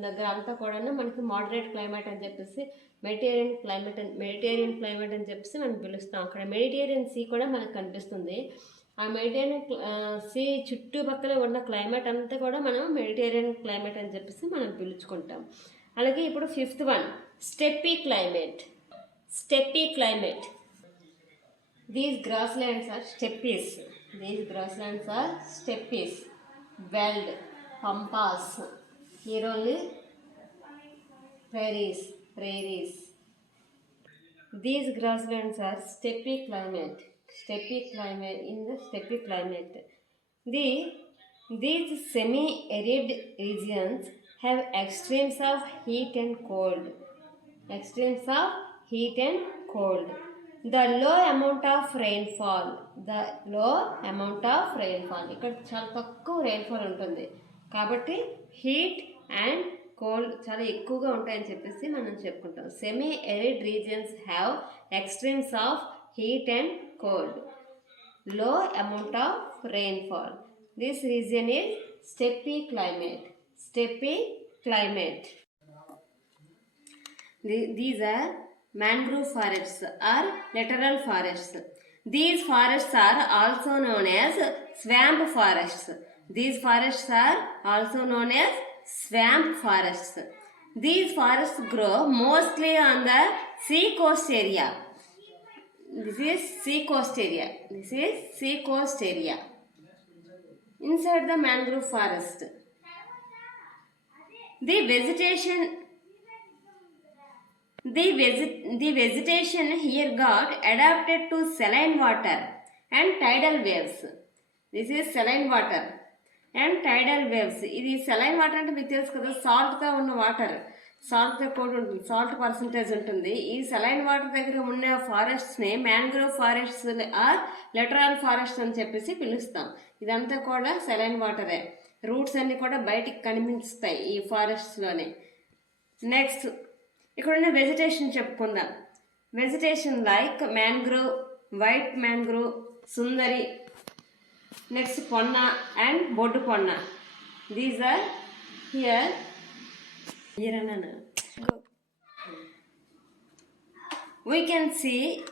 దగ్గర అంతా కూడా మనకి మోడరేట్ క్లైమేట్ అని చెప్పేసి మెడిటేరియన్ క్లైమేట్ అని చెప్పేసి మనం పిలుస్తాం. అక్కడ మెడిటేరియన్ సీ కూడా మనకు కనిపిస్తుంది. ఆ మెడిటేరియన్ సీ చుట్టుపక్కల ఉన్న క్లైమేట్ అంతా కూడా మనం మెడిటేరియన్ క్లైమేట్ అని చెప్పేసి మనం పిలుచుకుంటాం. అలాగే ఇప్పుడు 5th one steppe climate. These grasslands are steppes. Veld, pampas. Here only prairies. These grasslands are steppy climate. In the steppy climate. These semi-arid regions have extremes of heat and cold. The low amount of rainfall. ఇక్కడ చాలా తక్కువ rainfall ఉంటుంది కాబట్టి heat and cold చాలా ఎక్కువగా ఉంటాయని చెప్పేసి మనం చెప్పుకుంటాం. Semi arid regions have extremes of heat and cold, low amount of rainfall. This region is steppe climate. These are mangrove forests or littoral forests. These forests are also known as swamp forests. These forests grow mostly on the sea coast area. This is sea coast area. Inside the mangrove forest, the vegetation here got adapted to saline water and tidal waves. This is saline water and tidal waves. ఇది saline water అంటే మీకు తెలుసు కదా, సాల్ట్గా ఉన్న water, సాల్ట్గా కూడా ఉంటుంది, salt percentage ఉంటుంది. ఈ saline వాటర్ దగ్గర ఉన్న ఫారెస్ట్స్ని mangrove forests are littoral forest అని చెప్పేసి పిలుస్తాం. ఇదంతా కూడా saline వాటరే. రూట్స్ అన్నీ కూడా బయటికి కనిపిస్తాయి ఈ ఫారెస్ట్స్లోనే. నెక్స్ట్ ఇక్కడున్న వెజిటేషన్ చెప్పుకుందాం. Vegetation like mangrove, white mangrove, sundari, next పొన్న అండ్ బొడ్డు పొన్న. దీస్ ఆర్ హియర్ అన్నాను. Go. We can see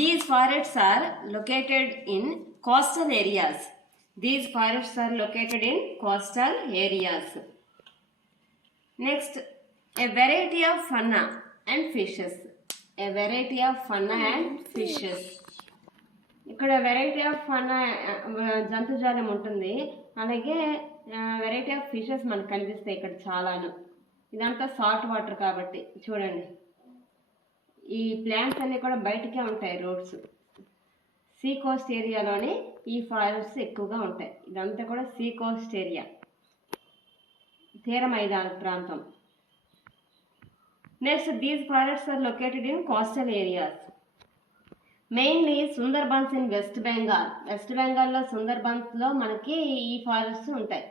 these forests are located in coastal areas. These forests are located in coastal areas. Next, a variety of fauna and fishes. A variety of fauna and fishes. ఇక్కడ variety of fun జంతుజాలం ఉంటుంది, అలాగే variety of fishes మనకు కనిపిస్తాయి ఇక్కడ చాలాను. ఇదంతా salt water కాబట్టి చూడండి, ఈ ప్లాంట్స్ అన్నీ కూడా బయటకే ఉంటాయి. రోడ్స్ సీ కోస్ట్ ఏరియాలోనే ఈ ఫారెస్ట్స్ ఎక్కువగా ఉంటాయి. ఇదంతా కూడా సీ కోస్ట్ ఏరియా, తీర మైదాన ప్రాంతం. Next, these forests are located in coastal areas. Mainly Sundarbans in West Bengal. West బెంగాల్లో సుందర్బన్స్లో మనకి ఈ ఫారెస్ట్స్ ఉంటాయి.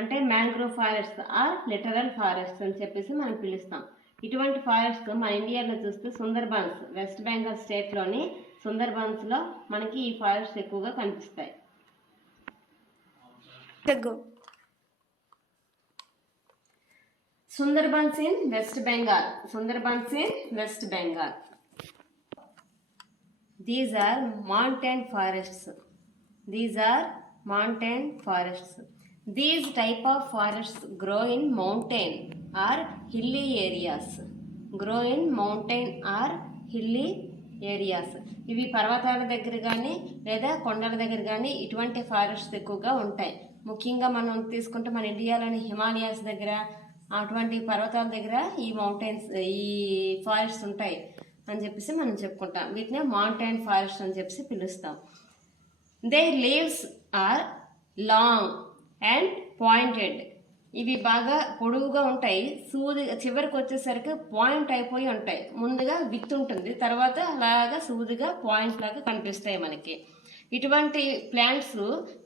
అంటే mangrove forest or littoral forest అని చెప్పేసి మనం పిలుస్తాం. ఇటువంటి ఫారెస్ట్ మన ఇండియాలో చూస్తే సుందర్బన్స్, వెస్ట్ బెంగాల్ స్టేట్లోని సుందర్బన్స్లో మనకి ఈ ఫారెస్ట్ ఎక్కువగా కనిపిస్తాయి. Sundarbans in West Bengal. Sundarbans in West Bengal. These are mountain forests. These are mountain forests. These type of forests grow in mountain or hilly areas. Grow in mountain or hilly areas. ఇవి పర్వతాల దగ్గర కానీ లేదా కొండల దగ్గర కానీ ఇటువంటి ఫారెస్ట్స్ ఎక్కువగా ఉంటాయి. ముఖ్యంగా మనం తీసుకుంటే మన ఇండియాలోని హిమాలయాస్ దగ్గర అటువంటి పర్వతాల దగ్గర ఈ మౌంటైన్స్, ఈ ఫారెస్ట్స్ ఉంటాయి అని చెప్పేసి మనం చెప్పుకుంటాం. వీటిని మౌంటైన్ ఫారెస్ట్ అని చెప్పేసి పిలుస్తాం. Their leaves are long and pointed. ఇవి బాగా పొడవుగా ఉంటాయి, సూదిగా చివరికి వచ్చేసరికి పాయింట్ అయిపోయి ఉంటాయి. ముందుగా విత్ ఉంటుంది, తర్వాత అలాగా సూదిగా పాయింట్ లాగా కనిపిస్తాయి మనకి. ఇటువంటి ప్లాంట్స్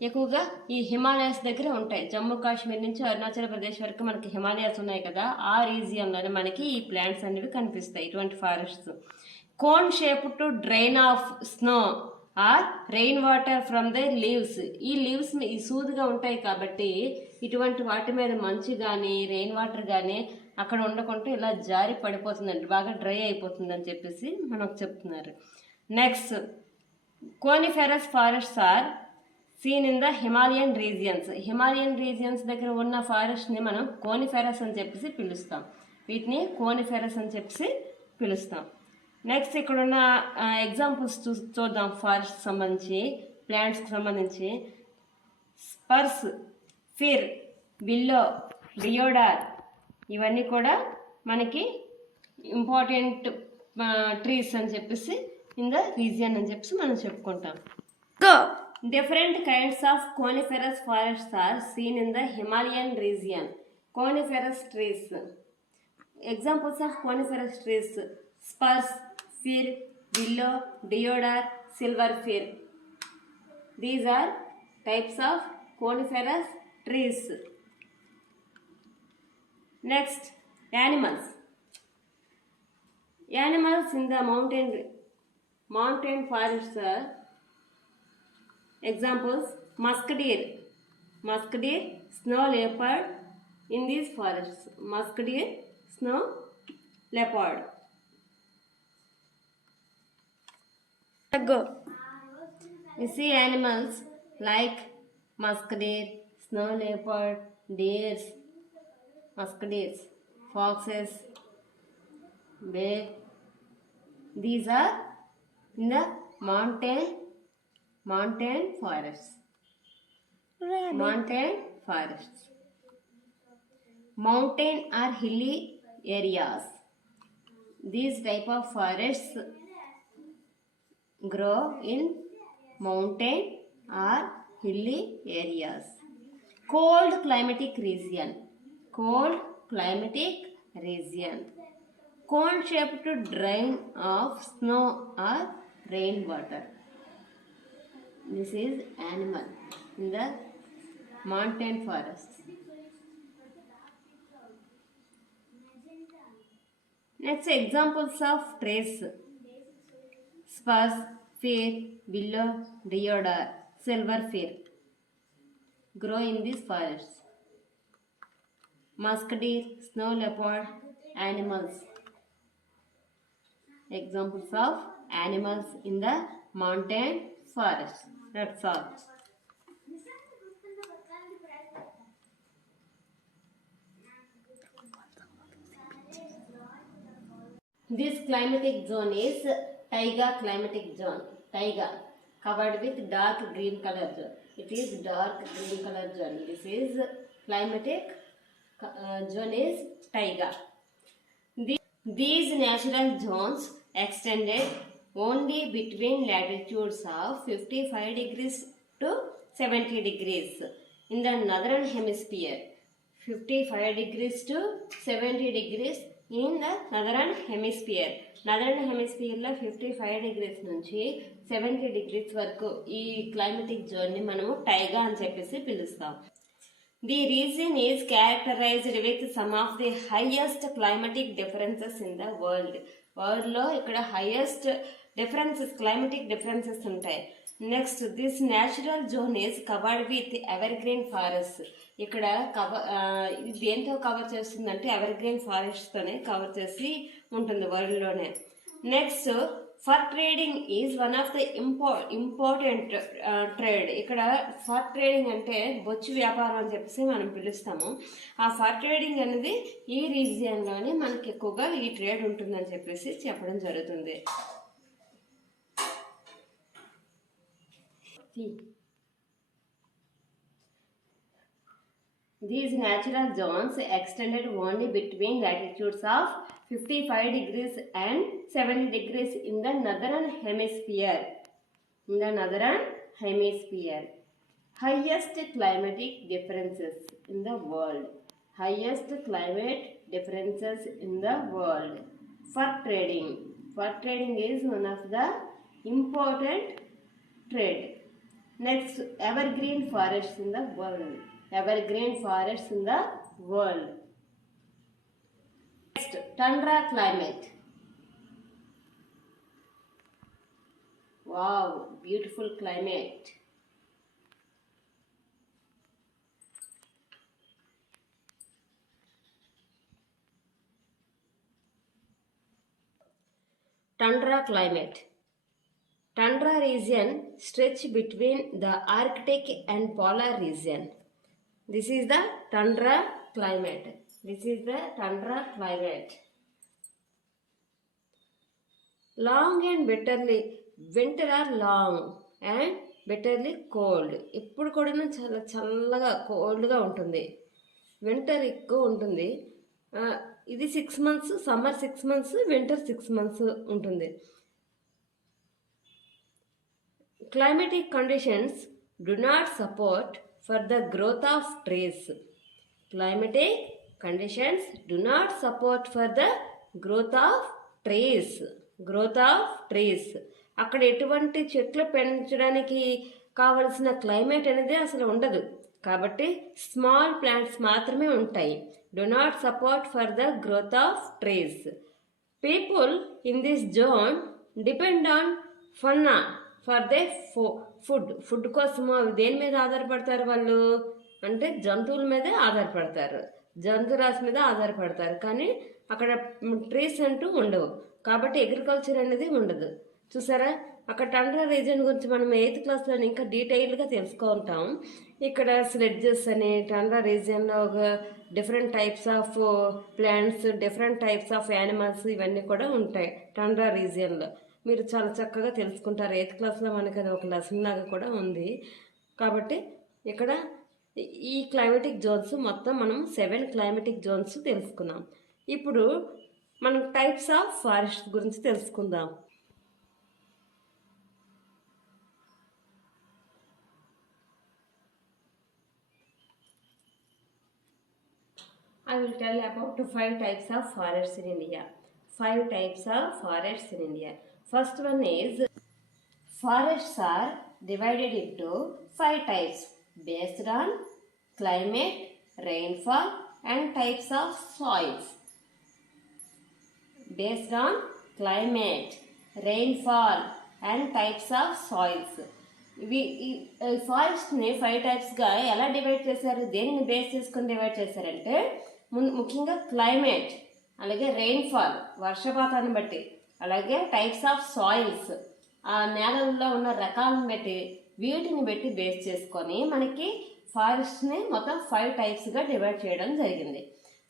ఎక్కువగా ఈ హిమాలయాస్ దగ్గర ఉంటాయి. జమ్మూ కాశ్మీర్ నుంచి అరుణాచల్ ప్రదేశ్ వరకు మనకి హిమాలయాస్ ఉన్నాయి కదా, ఆ రీజియన్లోనే మనకి ఈ ప్లాంట్స్ అనేవి కనిపిస్తాయి, ఇటువంటి forests. Cone shape to drain off snow or rain water from the leaves. ఈ లీవ్స్ ఈ సూదిగా ఉంటాయి కాబట్టి ఇటువంటి వాటి మీద మంచు కానీ రెయిన్ వాటర్ కానీ అక్కడ ఉండకుండా ఇలా జారి పడిపోతుందండి, బాగా డ్రై అయిపోతుందని చెప్పేసి మనకు చెప్తున్నారు. Next, coniferous forests are seen in the Himalayan regions. Himalayan regions దగ్గర ఉన్న ఫారెస్ట్ని మనం కోనిఫెరస్ అని చెప్పేసి పిలుస్తాం. వీటిని కోనిఫెరస్ అని చెప్పేసి పిలుస్తాం. నెక్స్ట్, ఇక్కడ ఉన్న ఎగ్జాంపుల్స్ చూద్దాం ఫారెస్ట్ సంబంధించి, ప్లాంట్స్కి సంబంధించి. స్పర్స్, ఫిర్, విల్లో, డియోడార్ ఇవన్నీ కూడా మనకి ఇంపార్టెంట్ ట్రీస్ అని చెప్పేసి ఇన్ ద రీజియన్ అని చెప్పేసి మనం చెప్పుకుంటాం. Different kinds of coniferous forests are seen in the Himalayan region. Coniferous trees. Examples of coniferous trees: spruce, fir, willow, deodar, silver fir. These are types of coniferous trees. Next, animals. Animals in the mountain forests are examples: musk deer, snow leopard in these forests. Musk deer, snow leopard. Go. We see animals like musk deer, snow leopard, deers, foxes, bear. These are in the mountain forests. Rabbit. Mountain forests. Mountain or hilly areas. These type of forests grow in mountain or hilly areas. Cold climatic region. Cone shaped drain of snow or rainwater. This is animal in the mountain forest. Next, examples of trees: spruce, fir, willow, deodar, silver fir grow in these forests. musk deer, snow leopard, animals. Examples of animals in the mountain forest. That's all. This climatic zone is taiga climatic zone. Taiga, covered with dark green color zone. It is dark green color zone. This is climatic zone is taiga. These natural zones extended only between latitudes of 55 degrees to 70 degrees in the northern hemisphere. 55 degrees to 70 degrees in the northern hemisphere. నాదర్న్ హెమిస్ఫియర్లో 55 degrees నుంచి 70 degrees వరకు ఈ climatic జోన్ని మనము టైగా అని చెప్పేసి పిలుస్తాం. The region is characterized with some of the highest climatic differences in the world. వరల్డ్లో ఇక్కడ highest differences climatic differences ఉంటాయి. Next this natural zone is covered with ever green forest. ఇక్కడ ఇది దేంతో కవర్ చేస్తుందంటే ఎవర్ గ్రీన్ ఫారెస్ట్తోనే కవర్ చేసి ఉంటుంది వరల్డ్లోనే. Next fur trading is one of the important trade. ఇక్కడ ఫర్ ట్రేడింగ్ అంటే బొచ్చు వ్యాపారం అని చెప్పేసి మనం పిలుస్తాము. ఆ ఫర్ ట్రేడింగ్ అనేది ఈ రీజియన్లోనే మనకి ఎక్కువగా ఈ ట్రేడ్ ఉంటుందని చెప్పేసి చెప్పడం జరుగుతుంది. These natural zones extended only between latitudes of 55 degrees and 70 degrees in the northern hemisphere. In the northern hemisphere. Highest climatic differences in the world. Highest climate differences in the world. Fur trading. Fur trading is one of the important trade. Next, evergreen forests in the world. Evergreen forests in the world. Next, tundra climate. Wow, beautiful climate. Tundra climate. Tundra region stretch between the Arctic and polar region. This is the tundra climate. This is the tundra climate. Long and bitterly, winter are long and bitterly cold. ఇప్పుడు కూడా చాలా చల్లగా కోల్డ్గా ఉంటుంది. Winter ఎక్కువ ఉంటుంది. ఇది 6 months, summer 6 months, winter 6 months ఉంటుంది. Climatic conditions do not support for the growth of trees. Climatic conditions do not support for the growth of trees. Growth of trees. అక్కడ ఎటువంటి చెట్లు పెంచడానికి కావలసిన క్లైమేట్ అనేది అసలు ఉండదు. కాబట్టి స్మాల్ ప్లాంట్స్ మాత్రమే ఉంటాయి. Do not support for the growth of trees. People in this zone depend on fauna for their food. Food కోసము దేని మీద ఆధారపడతారు వాళ్ళు అంటే జంతువుల మీదే ఆధారపడతారు, జంతురాశి మీద ఆధారపడతారు. కానీ అక్కడ ట్రీస్ అంటూ ఉండవు. కాబట్టి అగ్రికల్చర్ అనేది ఉండదు. చూసారా, అక్కడ టండ్రా రీజియన్ గురించి మనం 8th క్లాస్లో ఇంకా డీటెయిల్గా తెలుసుకుంటాం. ఇక్కడ స్లెడ్జెస్ అని టండ్రా రీజియన్లో ఒక different types of plants, different types of animals ఇవన్నీ కూడా ఉంటాయి టండ్రా రీజియన్లో. మీరు చాలా చక్కగా తెలుసుకుంటారు. 8th క్లాస్లో మనకి అది ఒక లెసన్ లాగా కూడా ఉంది. కాబట్టి ఇక్కడ ఈ క్లైమేటిక్ జోన్స్ మొత్తం మనం 7 క్లైమేటిక్ జోన్స్ తెలుసుకున్నాం. ఇప్పుడు మనం టైప్స్ ఆఫ్ ఫారెస్ట్ గురించి తెలుసుకుందాం. I will tell about 5 types of forests in India. 5 types of forests in India. First one is forests are divided into 5 types based on climate, rainfall and types of soils. Based on climate, rainfall and types of soils. ఇవి ఫారెస్ట్ని 5 టైప్స్గా ఎలా divide చేశారు, దేనిని base చేసుకొని divide చేశారంటే ముఖ్యంగా climate, అలాగే rainfall వర్షపాతాన్ని బట్టి, అలాగే టైప్స్ ఆఫ్ సాయిల్స్ ఆ నేలల్లో ఉన్న రకాలను బట్టి, వీటిని బట్టి బేస్ చేసుకొని మనకి ఫారెస్ట్ని మొత్తం 5 టైప్స్గా డివైడ్ చేయడం జరిగింది.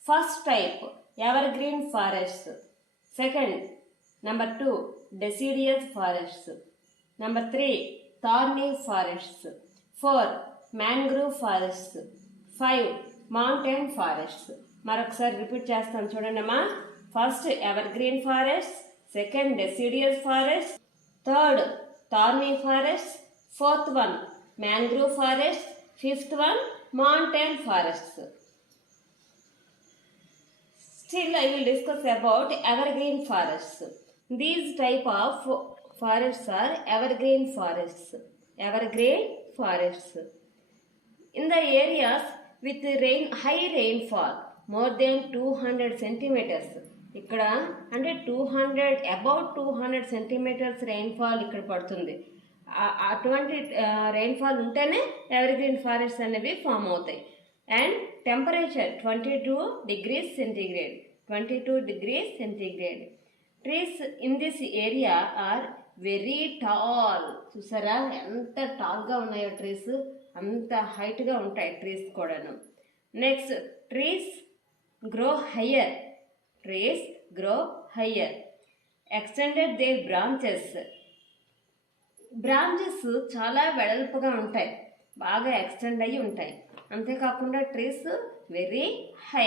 First type evergreen forest, second number 2 deciduous forests, number 3 thorny forests, 4 mangrove forests, 5 mountain forests. మరొకసారి రిపీట్ చేస్తాను చూడండి అమ్మా. First evergreen forest, second deciduous forest, third thorny forest, fourth one mangrove forest, fifth one mountain forests. Still, I will discuss about evergreen forests. These type of forests are evergreen forests. Evergreen forests. In the areas with high rainfall, more than 200 centimeters. ఇక్కడ అంటే 200 about 200 centimetres rainfall ఇక్కడ పడుతుంది. అటువంటి rainfall ఉంటేనే evergreen forest అనేవి form అవుతాయి. And temperature 22 degrees centigrade. 22 degrees centigrade. Trees in this area are very tall. చూసారా ఎంత టాల్గా ఉన్నాయో ట్రీస్, అంత హైట్గా ఉంటాయి ట్రీస్ కూడాను. Next trees grow higher. Trees grow higher. Extended their branches. Branches చాలా వెడల్పుగా ఉంటాయి, బాగా ఎక్స్టెండ్ అయ్యి ఉంటాయి. అంతేకాకుండా trees very high.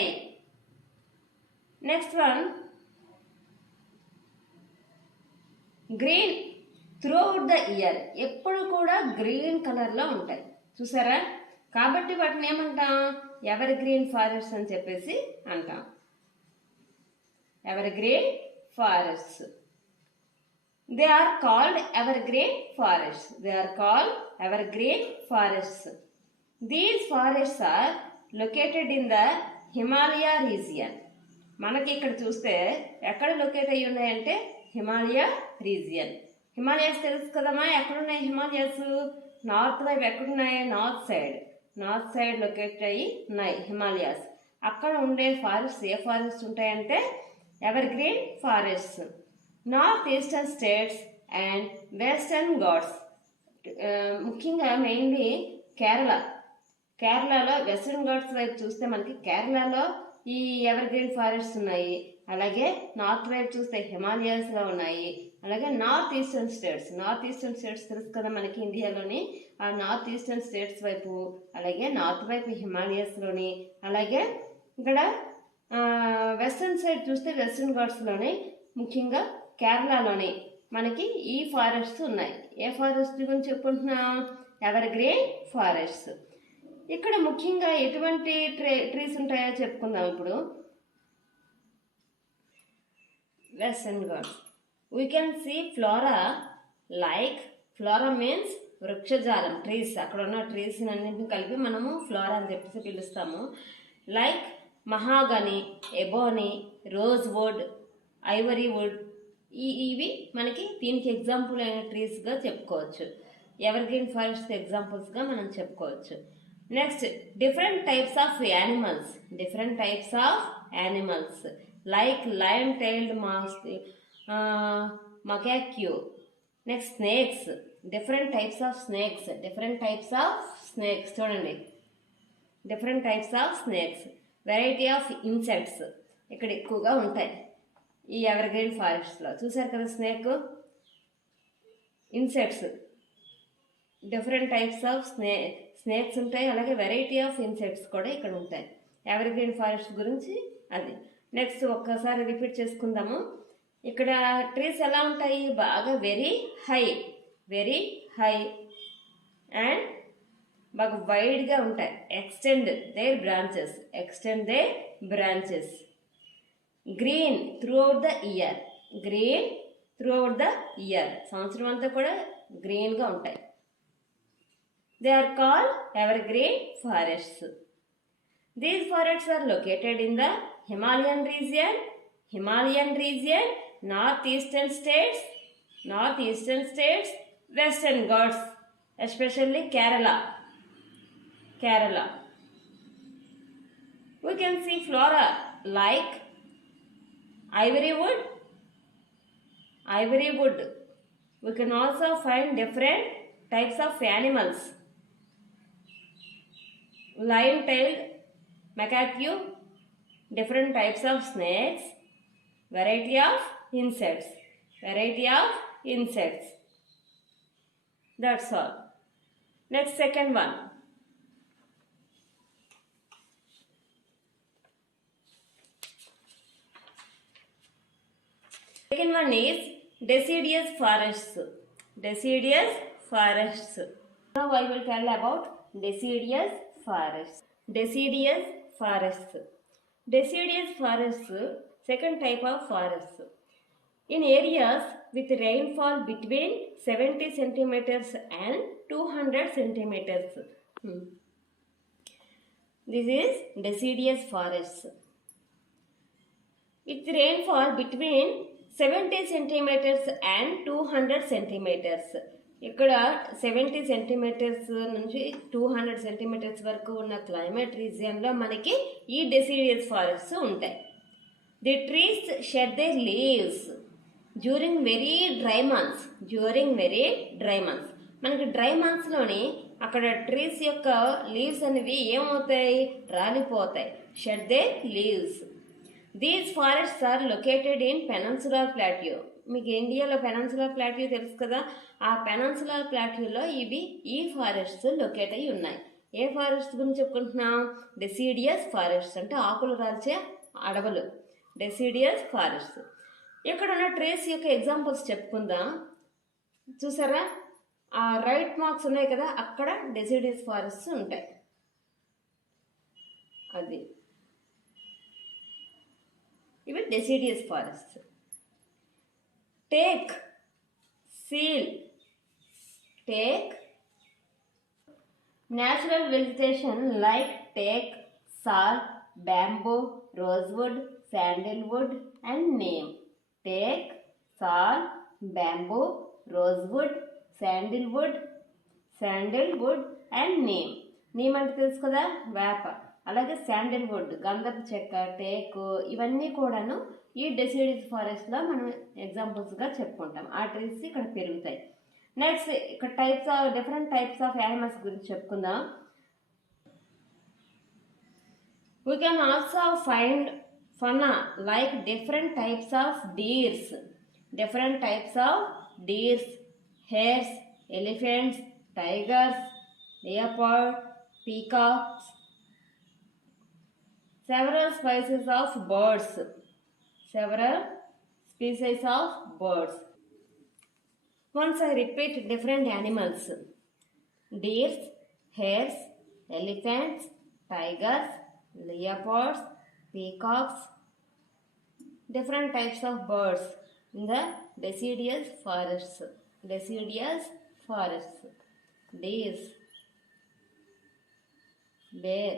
Next one green throughout the year. ఎప్పుడు కూడా గ్రీన్ కలర్లో ఉంటాయి చూసారా. కాబట్టి వాటిని ఏమంటాం, ఎవర్ గ్రీన్ ఫారెస్ట్ అని చెప్పేసి అంటాం. Evergreen forests. They are called evergreen forests. They are called evergreen forests. These forests are located in the Himalaya region. మనకి ఇక్కడ చూస్తే ఎక్కడ లొకేట్ అయ్యి ఉన్నాయంటే హిమాలయ రీజియన్. హిమాలయాస్ తెలుసు కదమ్మా, ఎక్కడున్నాయి హిమాలయాస్? నార్త్ వైపు ఎక్కడున్నాయి? నార్త్ సైడ్ లొకేట్ అయ్యి ఉన్నాయి హిమాలయాస్. అక్కడ ఉండే ఫారెస్ట్ ఏ ఫారెస్ట్ ఉంటాయంటే evergreen forests. North eastern states and western Ghats. ముఖ్యంగా మెయిన్లీ కేరళలో వెస్టర్న్ ఘాట్స్ వైపు చూస్తే మనకి కేరళలో ఈ ఎవర్గ్రీన్ ఫారెస్ట్స్ ఉన్నాయి. అలాగే నార్త్ వైపు చూస్తే హిమాలయాస్లో ఉన్నాయి. అలాగే నార్త్ ఈస్టర్న్ స్టేట్స్ తెలుసు కదా మనకి ఇండియాలోని. ఆ నార్త్ ఈస్టర్న్ స్టేట్స్ వైపు, అలాగే నార్త్ వైపు హిమాలయాస్లోని, అలాగే ఇక్కడ వెస్ట్రన్ సైడ్ చూస్తే వెస్ట్రన్ ఘాట్స్లోని, ముఖ్యంగా కేరళలోని మనకి ఈ ఫారెస్ట్స్ ఉన్నాయి. ఏ ఫారెస్ట్ గురించి చెప్పుకుంటున్నాం? Evergreen forests. ఇక్కడ ముఖ్యంగా ఎటువంటి ట్రీస్ ఉంటాయో చెప్పుకుందాం ఇప్పుడు. Western Ghats we can see flora. Flora means వృక్షజాలం, ట్రీస్. అక్కడ ఉన్న ట్రీస్ అన్నింటిని కలిపి మనము ఫ్లోరా అని చెప్పేసి పిలుస్తాము. Like mahogany, ebony, rosewood, ivory wood. ఇవి మనకి దీనికి ఎగ్జాంపుల్ అయిన ట్రీస్గా చెప్పుకోవచ్చు. ఎవర్గ్రీన్ ఫారెస్ట్ ఎగ్జాంపుల్స్గా మనం చెప్పుకోవచ్చు. Next different types of animals like lion tailed macaque. Next snakes. Different types of snakes చూడండి. Different types of snakes. Variety of insects ఇక్కడ ఎక్కువగా ఉంటాయి ఈ ఎవర్గ్రీన్ ఫారెస్ట్లో. చూసారు కదా snake, insects. Different types of snakes ఉంటాయి, అలాగే వెరైటీ ఆఫ్ ఇన్సెక్ట్స్ కూడా ఇక్కడ ఉంటాయి. ఎవర్గ్రీన్ ఫారెస్ట్ గురించి అది. నెక్స్ట్ ఒక్కసారి రిపీట్ చేసుకుందాము. ఇక్కడ ట్రీస్ ఎలా ఉంటాయి? బాగా వెరీ హై అండ్ బాగా వైడ్గా ఉంటాయి. Extend their branches. Green throughout the year. సంవత్సరం అంతా కూడా గ్రీన్గా ఉంటాయి. They are called evergreen forests. These forests are located in the Himalayan region, northeastern states, western Ghats, especially Kerala. We can see flora like ivory wood. Ivory wood. We can also find different types of animals. Lion-tailed macaque, different types of snakes, variety of insects. Variety of insects. That's all. Next, second one. Second one is deciduous forests. Deciduous forests. Now I will tell about deciduous forests. Deciduous forests. Deciduous forests, second type of forests. In areas with rainfall between 70 centimeters and 200 centimeters. This is deciduous forests. With rainfall between 70 centimeters and 200 centimeters. ఇక్కడ 70 centimetres నుంచి 200 centimetres వరకు ఉన్న climate రీజియన్లో మనకి ఈ deciduous forests ఉంటాయి. The trees shed their leaves during very dry months. మనకి dry మంత్స్లోని అక్కడ ట్రీస్ యొక్క లీవ్స్ అనేవి ఏమవుతాయి, రాలిపోతాయి. Shed their leaves. These forests are located in peninsular plateau. మీకు ఇండియాలో పెనన్సులర్ ప్లాట్యూ తెలుసు కదా, ఆ పెనన్సులర్ ప్లాట్యూలో ఈ ఫారెస్ట్స్ లొకేట్ అయి ఉన్నాయి. ఏ ఫారెస్ట్ గురించి చెప్పుకుంటున్నాం? డెసిడియస్ ఫారెస్ట్స్ అంటే ఆకులు రాల్చే అడవులు. Deciduous forests. ఇక్కడ ఉన్న ట్రీస్ యొక్క ఎగ్జాంపుల్స్ చెప్పుకుందాం. చూసారా, ఆ రైట్ మార్క్స్ ఉన్నాయి కదా, అక్కడ డెసిడియస్ ఫారెస్ట్స్ ఉంటాయి. అది ఇవి deciduous forest. Take, seal. Take natural vegetation like teak, salt, bamboo, rosewood, sandalwood and neem. Teak, salt, bamboo, rosewood, sandalwood and neem. Neem అంటే తెలుసు కదా, వేప. అలాగే శాండిల్వుడ్, గంధపు చెక్క, టేకు, ఇవన్నీ కూడాను ఈ డెసిడియస్ ఫారెస్ట్లో మనం ఎగ్జాంపుల్స్గా చెప్పుకుంటాం. ఆ ట్రీస్ ఇక్కడ పెరుగుతాయి. నెక్స్ట్ ఇక్కడ డిఫరెంట్ టైప్స్ ఆఫ్ యానిమల్స్ గురించి చెప్పుకుందాం. We can also find fauna like different types of deers. Hairs, elephants, tigers, leopard, peacocks, several species of birds. Once I repeat different animals: deers, hares, elephants, tigers, leopards, peacocks, different types of birds in the deciduous forests. Deers, bear,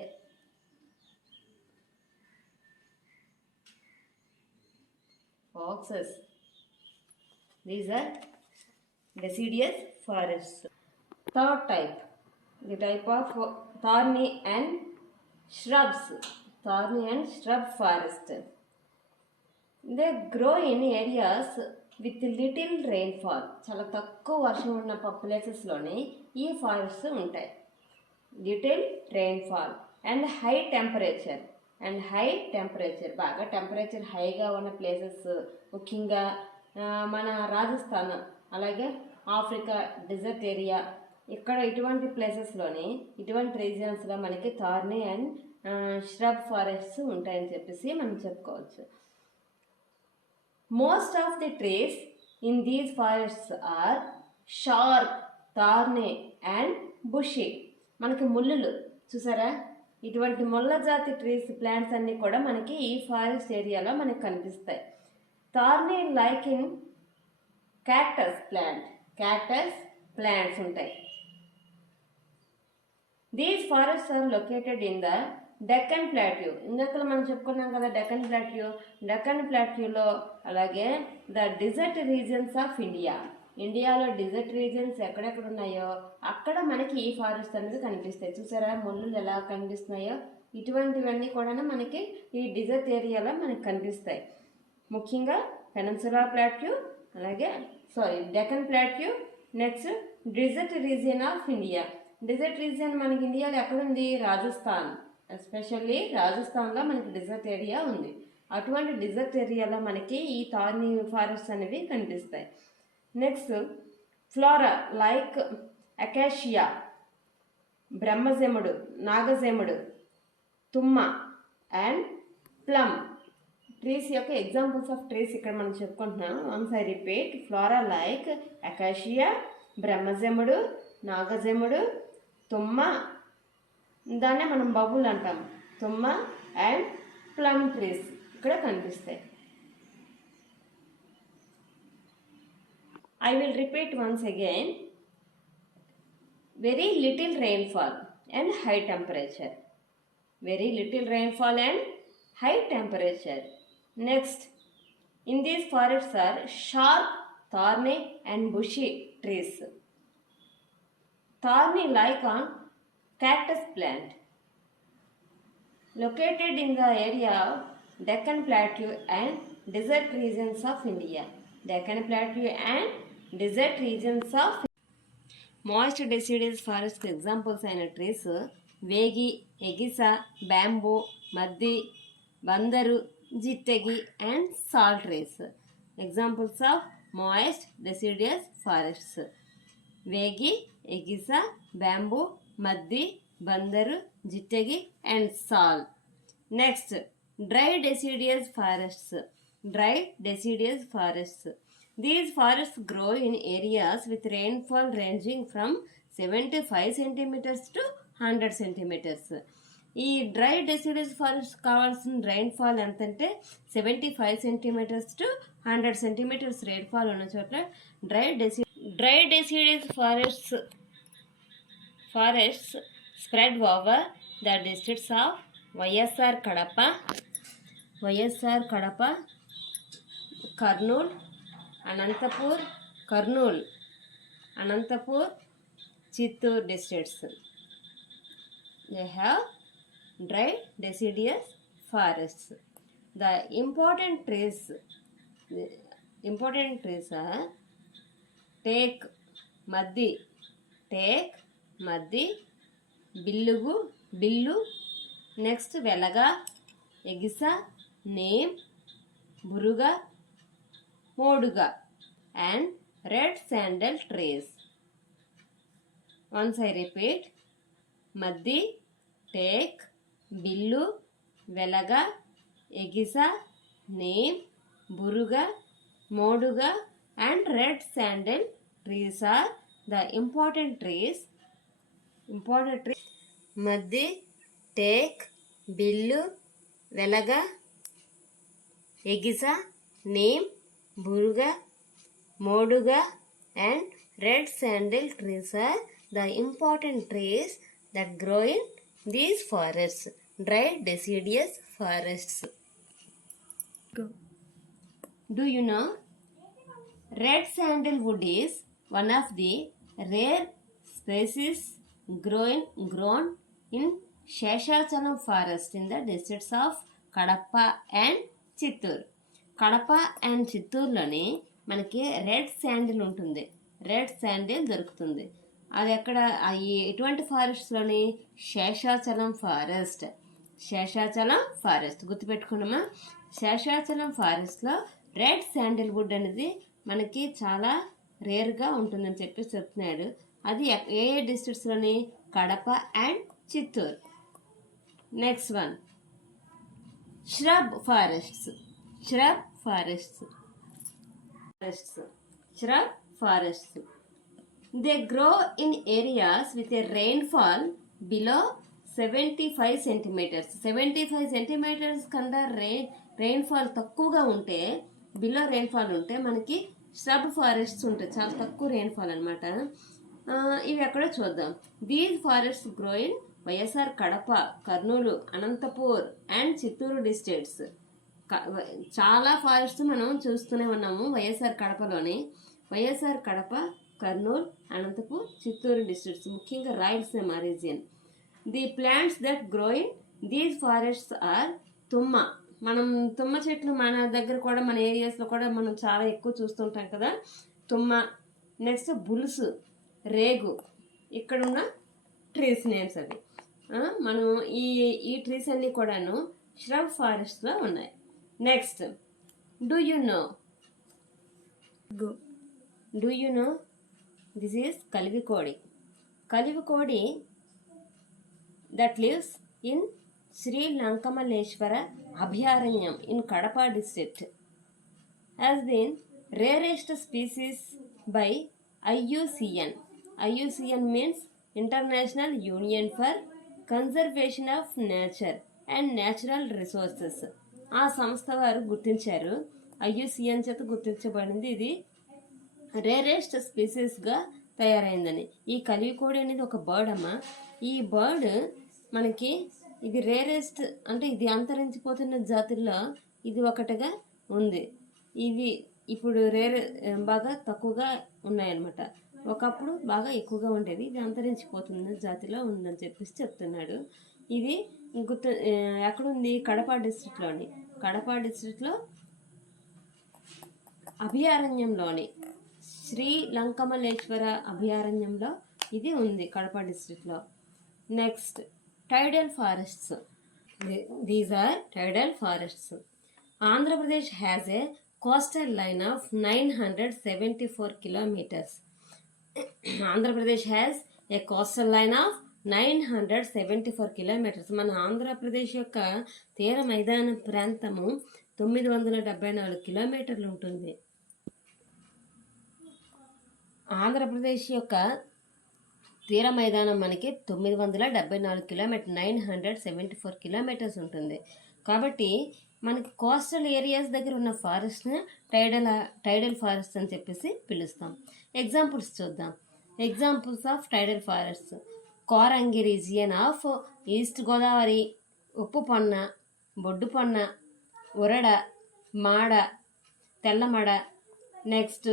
foxes. These are deciduous forests. Third type, the type of thorny and shrub forest. They grow in areas with little rainfall. చాలా తక్కువ వర్షం ఉన్న ప్లేసెస్లోనే ఈ forests ఉంటాయి. Little rainfall and high temperature. బాగా temperature హైగా ఉన్న places, ముఖ్యంగా మన రాజస్థాన్, అలాగే ఆఫ్రికా డెజర్ట్ ఏరియా, ఇక్కడ ఇటువంటి ప్లేసెస్లోని, ఇటువంటి రీజియన్స్లో మనకి థార్నీ అండ్ ష్రబ్ ఫారెస్ట్స్ ఉంటాయని చెప్పేసి మనం చెప్పుకోవచ్చు. Most of the trees in these forests are sharp, thorny and bushy. మనకి ముళ్ళులు చూసారా, ఇటువంటి ముళ్ళ జాతి ట్రీస్, ప్లాంట్స్ అన్నీ కూడా మనకి ఈ ఫారెస్ట్ ఏరియాలో మనకి కనిపిస్తాయి. Thorny like in cactus plants ఉంటాయి. These forests are located in the Deccan plateau. ఇందాక మనం చెప్పుకున్నాం కదా డెక్కన్ ప్లాట్యూలో, అలాగే ద డిజర్ట్ రీజన్స్ ఆఫ్ ఇండియాలో డిజర్ట్ రీజన్స్ ఎక్కడెక్కడ ఉన్నాయో అక్కడ మనకి ఈ ఫారెస్ట్ అనేది కనిపిస్తాయి. చూసారా ముళ్ళు ఎలా కనిపిస్తున్నాయో, ఇటువంటివన్నీ కూడా మనకి ఈ డిజర్ట్ ఏరియాలో మనకి కనిపిస్తాయి. ముఖ్యంగా పెనిన్సులా ప్లాట్యూ, అలాగే Deccan plateau. Next desert region of India. Desert region మనకి ఇండియాలో ఎక్కడుంది? రాజస్థాన్. ఎస్పెషల్లీ రాజస్థాన్లో మనకి డిజర్ట్ ఏరియా ఉంది. అటువంటి డిజర్ట్ ఏరియాలో మనకి ఈ థార్నీ ఫారెస్ట్ అనేవి కనిపిస్తాయి. నెక్స్ట్ ఫ్లోరా లైక్ అకాషియా, బ్రహ్మజెముడు, నాగజెముడు, తుమ్మ అండ్ ప్లమ్ ట్రీస్ యొక్క ఎగ్జాంపుల్స్ ఆఫ్ ట్రీస్ ఇక్కడ మనం చెప్పుకుంటున్నాం. Once I repeat, flora like acacia, బ్రహ్మజెముడు, నాగజెముడు, తుమ్మ, దాన్నే మనం బబుల్ అంటాం, తుమ్మ అండ్ ప్లమ్ ట్రీస్ ఇక్కడ కనిపిస్తాయి. I will repeat once again. Very little rainfall and high temperature. Very little rainfall and high temperature. Next, in these forests are sharp, thorny and bushy trees. Thorny like on cactus plant. Located in the area of Deccan Plateau and desert regions of India. Deccan Plateau and desert regions of moist deciduous forest examples అయిన trees వేగి, ఎగిస, bamboo, మద్ది, బందరు, జిట్టెగి and salt trees. Examples of moist deciduous forests: వేగి, ఎగిస, bamboo, మద్ది, బందరు, జిట్టెగి and sal. Next dry deciduous forests. Dry deciduous forests. These forests grow in areas with rainfall ranging from 75 centimeters to 100 centimeters. ఈ డ్రై డెసిడ్యూస్ ఫారెస్ట్ కావాల్సిన rainfall ఎంతంటే 75 centimetres to 100 centimetres rainfall ఉన్న చోట్ల dry deciduous forests spread over the districts of YSR Kadapa, Kurnool, Anantapur, Chittoor districts. They have dry deciduous forests. The important trees are teak, maddi, billu, next velaga, egisa, neem, buruga, moduga and red sandal trees. Once I repeat, maddi, teak, billu, velaga, egisa, neem, buruga, moduga and red sandal trees are the important trees. Maddi, teak, billu, velaga, egisa, neem, buruga, moduga and red sandal trees are the important trees that grow in these forests, dry deciduous forests. Go. Do you know? Red sandalwood is one of the rare species grown in Sheshachalam forest in the districts of Kadapa and Chittoor. Kadapa and చిత్తూరులోని మనకి red sandal ఉంటుంది. Red sandal దొరుకుతుంది. అది ఎక్కడ? ఎటువంటి ఫారెస్ట్లోని? Seshachalam forest గుర్తుపెట్టుకున్నామా? శేషాచలం ఫారెస్ట్లో రెడ్ శాండిల్వుడ్ అనేది మనకి చాలా రేర్గా ఉంటుందని చెప్పి చెప్తున్నాడు. అది ఏ డిస్ట్రిక్ట్స్లోని? Kadapa and Chittoor. Next one, shrub forests. They grow in areas with a rainfall below 75 centimeters. 75 centimeters కన్నా rainfall తక్కువగా ఉంటే, బిలో rainfall ఉంటే మనకి shrub forests ఉంటాయి. చాలా తక్కువ rainfall అనమాట. ఇవి ఎక్కడో చూద్దాం. These forests grow in YSR Kadapa, Kurnool, Anantapur and Chittoor districts. చాలా ఫారెస్ట్ మనం చూస్తూనే ఉన్నాము వైఎస్ఆర్ కడపలోని. వైఎస్ఆర్ కడప, కర్నూలు, అనంతపూర్, చిత్తూరు డిస్ట్రిక్ట్స్, ముఖ్యంగా Rayalaseema region. The plants that grow in these forests are తుమ్మ. మనం తుమ్మ చెట్లు మన దగ్గర కూడా మన ఏరియాస్లో కూడా మనం చాలా ఎక్కువ చూస్తుంటాం కదా, తుమ్మ. నెక్స్ట్ బుల్స్, రేగు, ఇక్కడున్న ట్రీస్ నేమ్స్ అవి. మనం ఈ ఈ ట్రీస్ అన్నీ కూడాను ష్రబ్ ఫారెస్ట్లో ఉన్నాయి. Next, do you know? Go. Do you know this is kalivikodi. Kalivikodi that lives in Sri Lankamaleshwara Abhayaranyam in Kadapa district has been rarest species by IUCN. IUCN means International Union for Conservation of Nature and Natural Resources. ఆ సంస్థ వారు గుర్తించారు, IUCN చేత గుర్తించబడింది. ఇది rarest స్పీసీస్గా తయారైందని. ఈ కలివికోడి అనేది ఒక బర్డ్ అమ్మ. ఈ బర్డ్ మనకి ఇది రేరెస్ట్ అంటే ఇది అంతరించిపోతున్న జాతుల్లో ఇది ఒకటిగా ఉంది. ఇది ఇప్పుడు బాగా తక్కువగా ఉన్నాయన్నమాట. ఒకప్పుడు బాగా ఎక్కువగా ఉండేది, ఇది అంతరించిపోతున్న జాతిలో ఉందని చెప్పేసి చెప్తున్నాడు. ఇది ఎక్కడుంది? కడప డిస్ట్రిక్ట్లోని. కడప డిస్ట్రిక్ట్లో అభయారణ్యంలోని శ్రీ లంకమలేశ్వర అభయారణ్యంలో ఇది ఉంది, కడప డిస్ట్రిక్ట్లో. Next, tidal forests. These are tidal forests. Andhra Pradesh has a coastal line of 974 kilometers. Andhra Pradesh has a coastal line of 974 kilometers. మన ఆంధ్రప్రదేశ్ యొక్క తీర మైదాన ప్రాంతము 974 కిలోమీటర్లు ఉంటుంది. ఆంధ్రప్రదేశ్ యొక్క తీర మైదానం మనకి 974 కిలోమీటర్ 974 kilometers ఉంటుంది. కాబట్టి మనకి కోస్టల్ ఏరియాస్ దగ్గర ఉన్న ఫారెస్ట్ని టైడల్ ఫారెస్ట్ అని చెప్పేసి పిలుస్తాం. ఎగ్జాంపుల్స్ చూద్దాం. Examples of tidal forests: Coringa region of East Godavari, ఉప్పుపొన్న, బొడ్డుపొన్న, ఉరడ, మాడ, తెల్లమడ. నెక్స్ట్,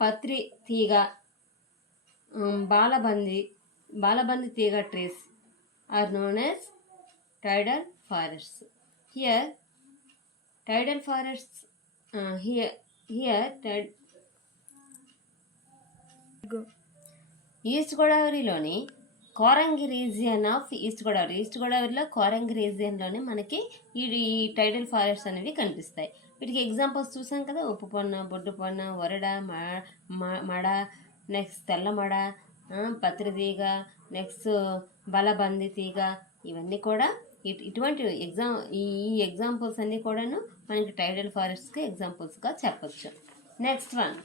పత్రి తీగ, బాలబంది తీగ trees are known as tidal forests. Here tidal forests Go. East గోదావరిలోని కోరంగి రీజియన్ ఆఫ్ ఈస్ట్ గోదావరిలో కోరంగి రీజియన్లోనే మనకి ఈ టైడల్ ఫారెస్ట్ అనేవి కనిపిస్తాయి. వీటికి ఎగ్జాంపుల్స్ చూసాం కదా, ఉప్పుపొన్న, బొడ్డుపొన్న, వరడ, మడ, నెక్స్ట్ తెల్లమడ, పత్రి తీగ, నెక్స్ట్ బలబంది తీగ. ఇవన్నీ కూడా ఇటువంటి ఈ ఎగ్జాంపుల్స్ అన్నీ కూడాను మనకి టైడల్ ఫారెస్ట్కి ఎగ్జాంపుల్స్గా చెప్పచ్చు. Next one,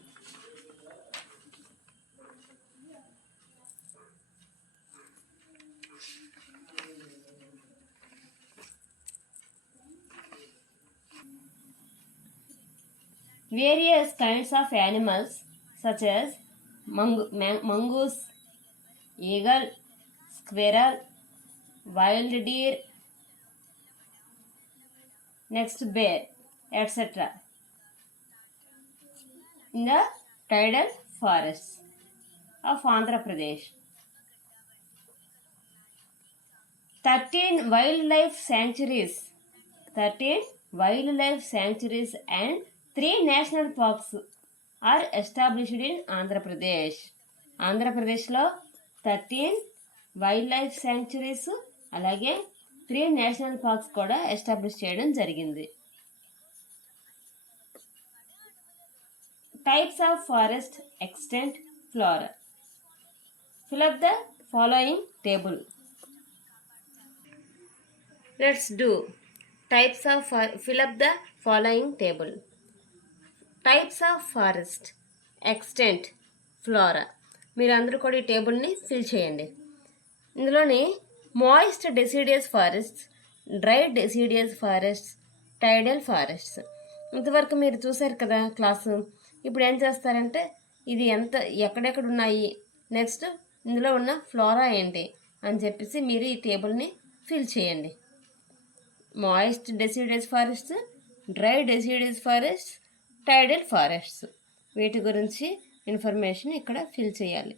various kinds of animals such as mongoose, eagle, squirrel, wild deer, next bear, etc. in the tidal forests of Andhra Pradesh. 13 wildlife sanctuaries and 3 national parks are established in Andhra Pradesh. ఆంధ్రప్రదేశ్లో 13 wild life sanctuaries అలాగే 3 national parks కూడా establish చేయడం జరిగింది. Types of forest extent flora. Fill up the following table. Let's do types of fill up the following table. Types of forest extent flora. మీరు అందరూ కూడా ఈ టేబుల్ని fill చేయండి. ఇందులోని moist deciduous forests, dry deciduous forests, టైడల్ forests. ఇంతవరకు మీరు చూశారు కదా క్లాసు. ఇప్పుడు ఏం చేస్తారంటే ఇది ఎక్కడెక్కడ ఉన్నాయి, నెక్స్ట్ ఇందులో ఉన్న ఫ్లోరా ఏంటి అని చెప్పేసి మీరు ఈ టేబుల్ని ఫిల్ చేయండి. Moist deciduous forests, dry deciduous forests, టైడల్ forests, వీటి గురించి ఇన్ఫర్మేషన్ ఇక్కడ ఫిల్ చేయాలి.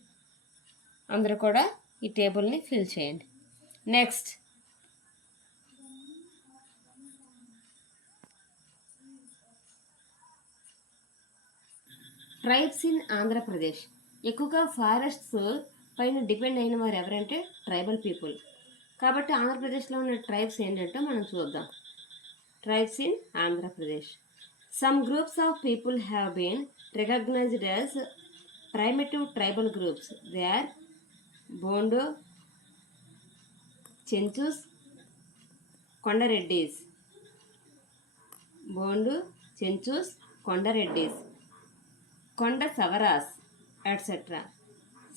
అందరూ కూడా ఈ టేబుల్ని ఫిల్ చేయండి. Next, tribes in Andhra Pradesh. ఎక్కువగా ఫారెస్ట్స్ పైన డిపెండ్ అయిన వారు ఎవరంటే ట్రైబల్ పీపుల్. కాబట్టి ఆంధ్రప్రదేశ్లో ఉన్న ట్రైబ్స్ ఏంటంటే మనం చూద్దాం. Tribes in Andhra Pradesh. Some groups of people have been recognised as ప్రైమిటివ్ tribal groups. They are బోండో, Chenchus, కొండరెడ్డిస్. బోండు, Chenchus, కొండరెడ్డిస్, కొండ సవరాస్, etc.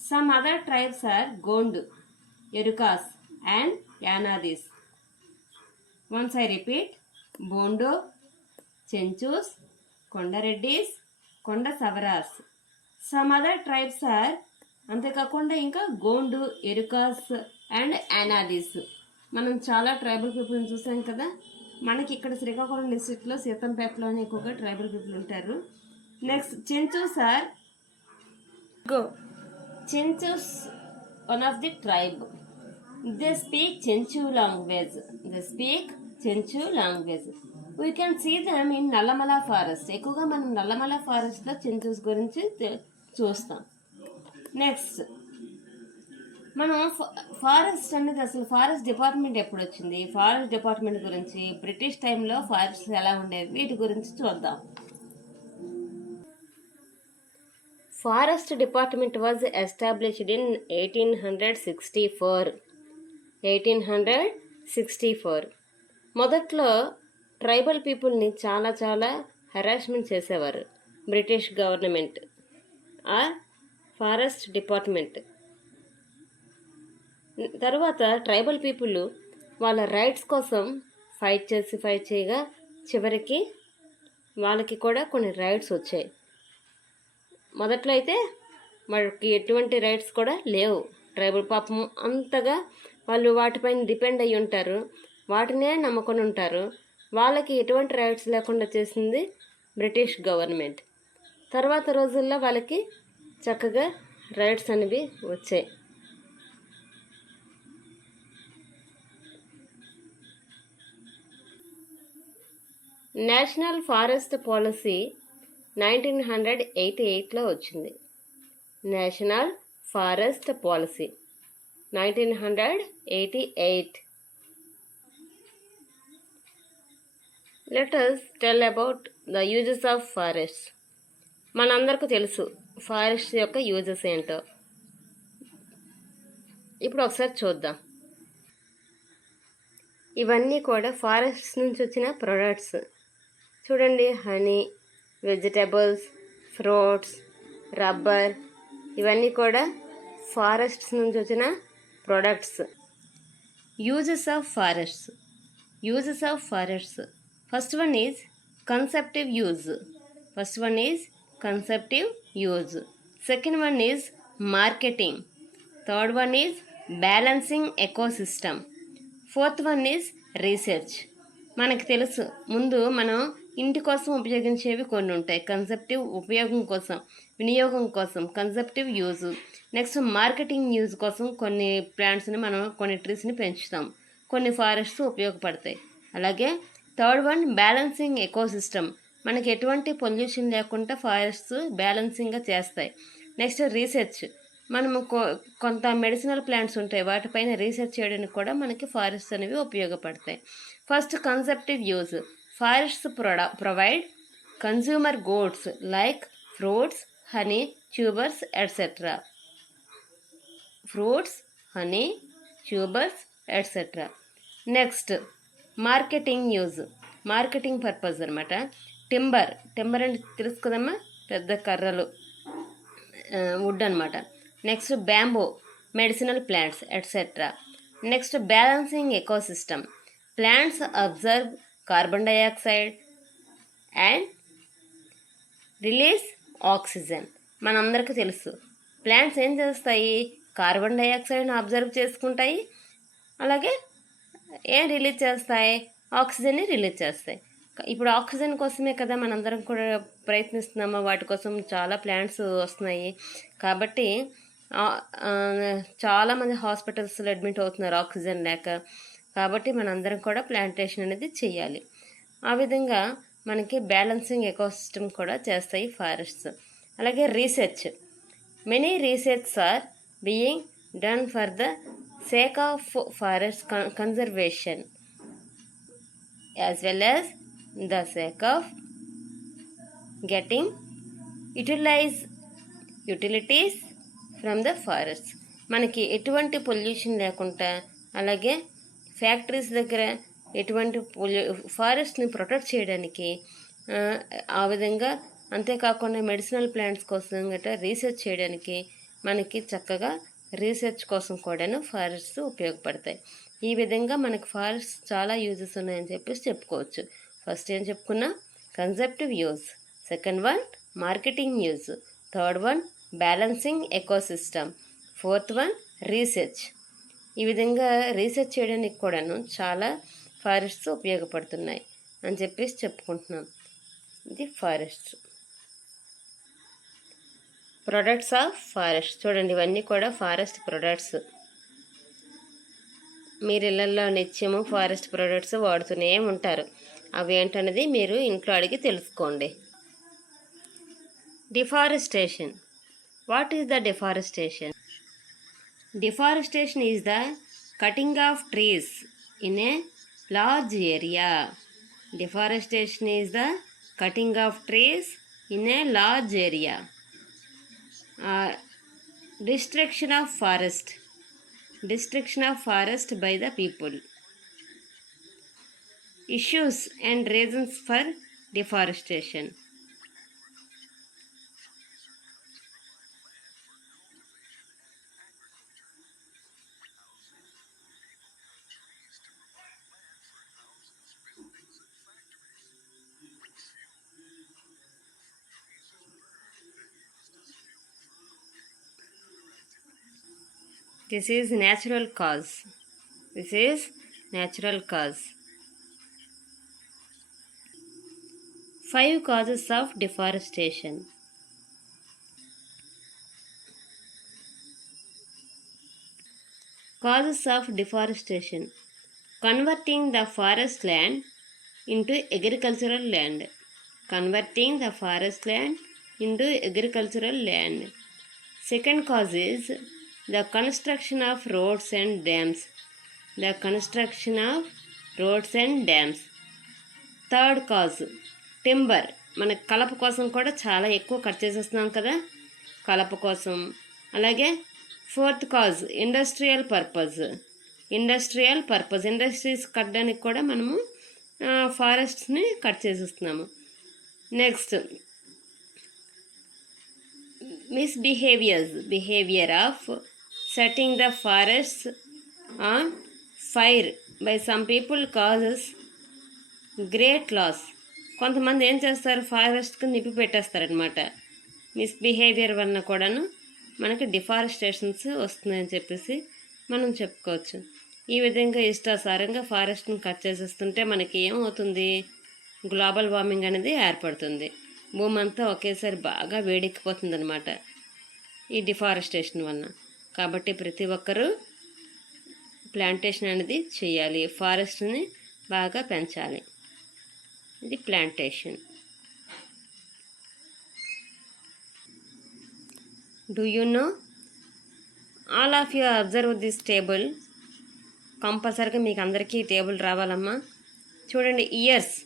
Some other tribes are Gondu, Erukas and Yanadis. Once I repeat, Bondo, Chenchus, Kondareddis, Konda Savaras. Some other tribes are అంతేకాకుండా ఇంకా Gond, ఎరుకాస్ and యానాదీస్. మనం చాలా tribal పీపుల్ని చూసాం కదా. మనకి ఇక్కడ శ్రీకాకుళం డిస్ట్రిక్ట్లో సీతంపేటలోనే ఎక్కువగా ట్రైబల్ పీపుల్ ఉంటారు. Next Chenchus are Go. Chenchus, one of the tribe. They speak Chenchu language. We can see them in Nallamala forest. ఎక్కువగా మనం నల్లమల ఫారెస్ట్లో చెంచూస్ గురించి చూస్తాం. నెక్స్ట్ మనం ఫారెస్ట్ అనేది అసలు ఫారెస్ట్ డిపార్ట్మెంట్ ఎప్పుడు వచ్చింది, ఫారెస్ట్ డిపార్ట్మెంట్ గురించి, బ్రిటిష్ టైంలో ఫారెస్ట్ ఎలా ఉండేది, వీటి గురించి చూద్దాం. Forest Department was established in 1864. మొదట్లో ట్రైబల్ పీపుల్ని చాలా హెరాస్మెంట్ చేసేవారు British government or forest department. తర్వాత ట్రైబల్ పీపుల్ వాళ్ళ రైట్స్ కోసం ఫైట్ చేయగా చివరికి వాళ్ళకి కూడా కొన్ని రైట్స్ వచ్చాయి. మొదట్లో అయితే వాళ్ళకి ఎటువంటి రైట్స్ కూడా లేవు. ట్రైబల్ పాపం అంతగా వాళ్ళు వాటిపైన డిపెండ్ అయ్యి ఉంటారు, వాటినే నమ్ముకొని ఉంటారు. వాళ్ళకి ఎటువంటి రైట్స్ లేకుండా చేసింది బ్రిటిష్ గవర్నమెంట్. తర్వాత రోజుల్లో వాళ్ళకి చక్కగా రైట్స్ అనేవి వచ్చాయి. నేషనల్ ఫారెస్ట్ పాలసీ 1988లో వచ్చింది. National forest policy 1988. Let us tell about the uses of forests. మనందరికీ తెలుసు ఫారెస్ట్ యొక్క యూజెస్ ఏంటో. ఇప్పుడు ఒకసారి చూద్దాం. ఇవన్నీ కూడా ఫారెస్ట్ నుంచి వచ్చిన ప్రొడక్ట్స్. చూడండి, హనీ, వెజిటబుల్స్, ఫ్రూట్స్, రబ్బర్, ఇవన్నీ కూడా ఫారెస్ట్స్ నుంచి వచ్చిన products. Uses of forests. First one is consumptive use. Second one is marketing. Third one is balancing ecosystem. Fourth one is research. మనకు తెలుసు, ముందు మనం ఇంటి కోసం ఉపయోగించేవి కొన్ని ఉంటాయి. కన్సెప్టివ్ వినియోగం కోసం కన్సెప్టివ్ యూజ్. నెక్స్ట్ మార్కెటింగ్ యూజ్ కోసం కొన్ని ప్లాంట్స్ని మనం కొన్ని ట్రీస్ని పెంచుతాం, కొన్ని ఫారెస్ట్స్ ఉపయోగపడతాయి. అలాగే థర్డ్ వన్ బ్యాలెన్సింగ్ ఎకోసిస్టమ్. మనకి ఎటువంటి పొల్యూషన్ లేకుండా ఫారెస్ట్స్ బ్యాలెన్సింగ్గా చేస్తాయి. Next research. మనము కొంత మెడిసినల్ ప్లాంట్స్ ఉంటాయి, వాటిపైన రీసెర్చ్ చేయడానికి కూడా మనకి ఫారెస్ట్స్ అనేవి ఉపయోగపడతాయి. First consumptive use. Forests provide consumer goods like fruits, honey, tubers, etc. Next marketing use. Marketing purpose అనమాట. టింబర్ అంటే తెలుసు కదమ్మా, పెద్ద కర్రలు, వుడ్ అనమాట. Next bamboo, medicinal plants, etc. Next balancing ecosystem. Plants absorb carbon dioxide and release oxygen. మనందరికీ తెలుసు plants ఏం చేస్తాయి, కార్బన్ డైఆక్సైడ్ని అబ్జర్వ్ చేసుకుంటాయి, అలాగే ఏం రిలీజ్ చేస్తాయి, ఆక్సిజన్ని రిలీజ్ చేస్తాయి. ఇప్పుడు ఆక్సిజన్ కోసమే కదా మనందరం కూడా ప్రయత్నిస్తున్నాము, వాటి కోసం చాలా ప్లాంట్స్ వస్తున్నాయి. కాబట్టి చాలామంది హాస్పిటల్స్లో అడ్మిట్ అవుతున్నారు ఆక్సిజన్ లేక. కాబట్టి మనందరం కూడా ప్లాంటేషన్ అనేది చేయాలి. ఆ విధంగా మనకి బ్యాలెన్సింగ్ ఎకోసిస్టమ్ కూడా చేస్తాయి ఫారెస్ట్స్. అలాగే research. Many research are being done for the sake of forest conservation as well as the sake of getting utilities from the forest. మనకి ఎటువంటి పొల్యూషన్ లేకుండా, అలాగే ఫ్యాక్టరీస్ దగ్గర ఎటువంటి ఫారెస్ట్ని ప్రొటెక్ట్ చేయడానికి, ఆ విధంగా అంతేకాకుండా మెడిసినల్ ప్లాంట్స్ కోసం గట్రా రీసెర్చ్ చేయడానికి మనకి చక్కగా రీసెర్చ్ కోసం కూడాను ఫారెస్ట్స్ ఉపయోగపడతాయి. ఈ విధంగా మనకి ఫారెస్ట్ చాలా యూజెస్ ఉన్నాయని చెప్పేసి చెప్పుకోవచ్చు. ఫస్ట్ ఏం చెప్పుకున్నా, consumptive use. Second one marketing use. Third one balancing ecosystem. Fourth one research. ఈ విధంగా రీసెర్చ్ చేయడానికి కూడాను చాలా ఫారెస్ట్స్ ఉపయోగపడుతున్నాయి అని చెప్పేసి చెప్పుకుంటున్నాం. ఇది ఫారెస్ట్. Products of forest. చూడండి, ఇవన్నీ కూడా ఫారెస్ట్ ప్రొడక్ట్స్. మీరు ఇళ్లలో నిత్యము ఫారెస్ట్ ప్రొడక్ట్స్ వాడుతూనే ఉంటారు. అవి ఏంటనేది మీరు ఇంట్లో అడిగి తెలుసుకోండి. Deforestation. What is the deforestation? Deforestation is the cutting of trees in a large area. Deforestation is the cutting of trees in a large area. Destruction of forest. Destruction of forest by the people. Issues and reasons for deforestation. This is natural cause. This is natural cause. 5 causes of deforestation. Causes of deforestation. Converting the forest land into agricultural land. Converting the forest land into agricultural land. Second cause is the construction of roads and dams. The construction of roads and dams. Third cause timber. మన కలప కోసం కూడా చాలా ఎక్కువ cut చేసేస్తున్నాం కదా, కలప కోసం. అలాగే fourth cause industrial purpose. Industries కట్టడానికి కూడా మనము ఫారెస్ట్స్ని కట్ చేసేస్తున్నాము. Next behavior of setting the forests on fire by some people causes great loss. కొంతమంది ఏం చేస్తారు, ఫారెస్ట్కి నిప్పి పెట్టేస్తారనమాట. మిస్బిహేవియర్ వలన కూడాను మనకి డిఫారెస్టేషన్స్ వస్తున్నాయని చెప్పేసి మనం చెప్పుకోవచ్చు. ఈ విధంగా ఇష్టాసారంగా ఫారెస్ట్ని కట్ చేసేస్తుంటే మనకి ఏమవుతుంది, గ్లోబల్ వార్మింగ్ అనేది ఏర్పడుతుంది. భూమి అంతా ఒకేసారి బాగా వేడెక్కిపోతుంది అనమాట ఈ డిఫారెస్టేషన్ వలన. కాబట్టి ప్రతి ఒక్కరూ ప్లాంటేషన్ అనేది చేయాలి, ఫారెస్ట్ని బాగా పెంచాలి. ఇది plantation. Do you know? All of you observe this table. కంపల్సరీగా మీకు అందరికీ ఈ టేబుల్ రావాలమ్మా. చూడండి, years,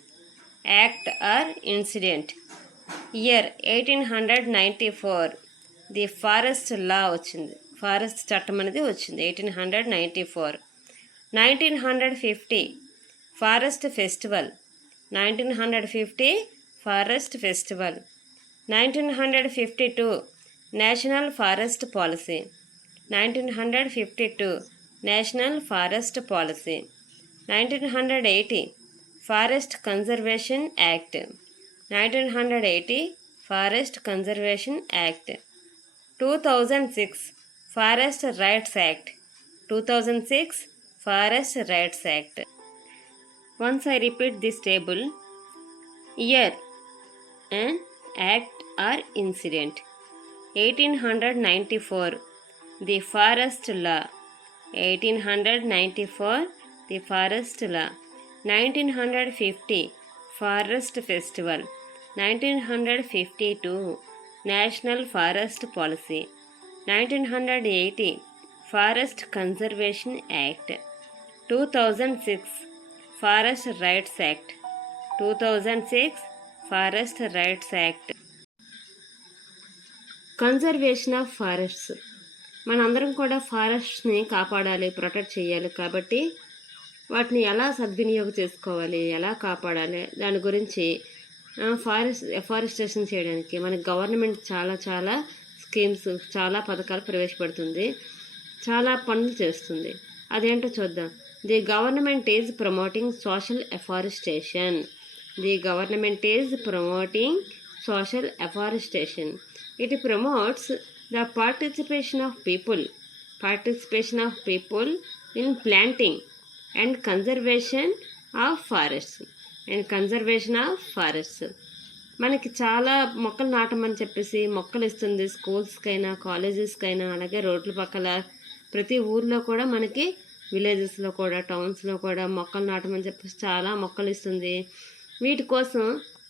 act or incident. Year 1894 the forest law వచ్చింది, ఫారెస్ట్ చట్టం అనేది వచ్చింది 1894. 1950 forest festival. 1950 forest festival. 1952 national forest policy. 1952 national forest policy. 1980 forest conservation act. 1980 forest conservation act. 2006 forest rights act. 2006 forest rights act. Once I repeat this table, year and act or incident. 1894 the forest law. 1894 the forest law. 1950 forest festival. 1952 National Forest Policy. 1980 Forest Conservation Act. 2006 Forest Rights Act. 2006 Forest Rights Act. Conservation of forests. మనందరం కూడా ఫారెస్ట్స్ని కాపాడాలి, protect చేయాలి. కాబట్టి వాటిని ఎలా సద్వినియోగం చేసుకోవాలి, ఎలా కాపాడాలి, దాని గురించి ఎఫారెస్టేషన్ చేయడానికి మనకి గవర్నమెంట్ చాలా స్కీమ్స్, చాలా పథకాలు ప్రవేశపెడుతుంది, చాలా పనులు చేస్తుంది. అదేంటో చూద్దాం. The government is promoting social afforestation. The government is promoting social afforestation. It promotes the participation of people in planting and conservation of forests. మనకి చాలా మొక్కలు నాటమని చెప్పేసి మొక్కలు ఇస్తుంది. స్కూల్స్కైనా, కాలేజెస్కైనా, అలాగే రోడ్ల పక్కల ప్రతి ఊర్లో కూడా, మనకి విలేజెస్లో కూడా, టౌన్స్లో కూడా మొక్కలు నాటమని చెప్పేసి చాలా మొక్కలు ఇస్తుంది. వీటి కోసం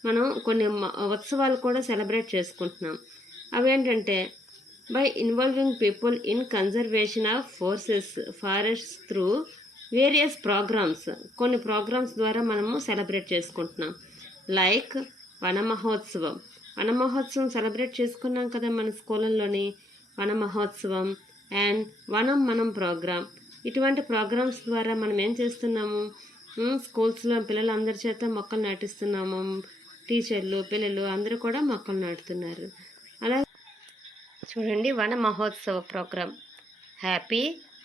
మనం కొన్ని ఉత్సవాలు కూడా సెలబ్రేట్ చేసుకుంటున్నాం. అవేంటంటే by involving people in conservation of forests through various programmes. కొన్ని ప్రోగ్రామ్స్ ద్వారా మనము సెలబ్రేట్ చేసుకుంటున్నాం. లైక్ వన మహోత్సవం సెలబ్రేట్ చేసుకున్నాం కదా మన స్కూళ్ళల్లోని. వన మహోత్సవం అండ్ వనం మనం ప్రోగ్రామ్. ఇటువంటి ప్రోగ్రామ్స్ ద్వారా మనం ఏం చేస్తున్నాము, స్కూల్స్లో పిల్లలందరి చేత మొక్కలు నాటిస్తున్నాము. టీచర్లు, పిల్లలు అందరూ కూడా మొక్కలు నాటుతున్నారు. అలా చూడండి, వన మహోత్సవ ప్రోగ్రామ్, హ్యాపీ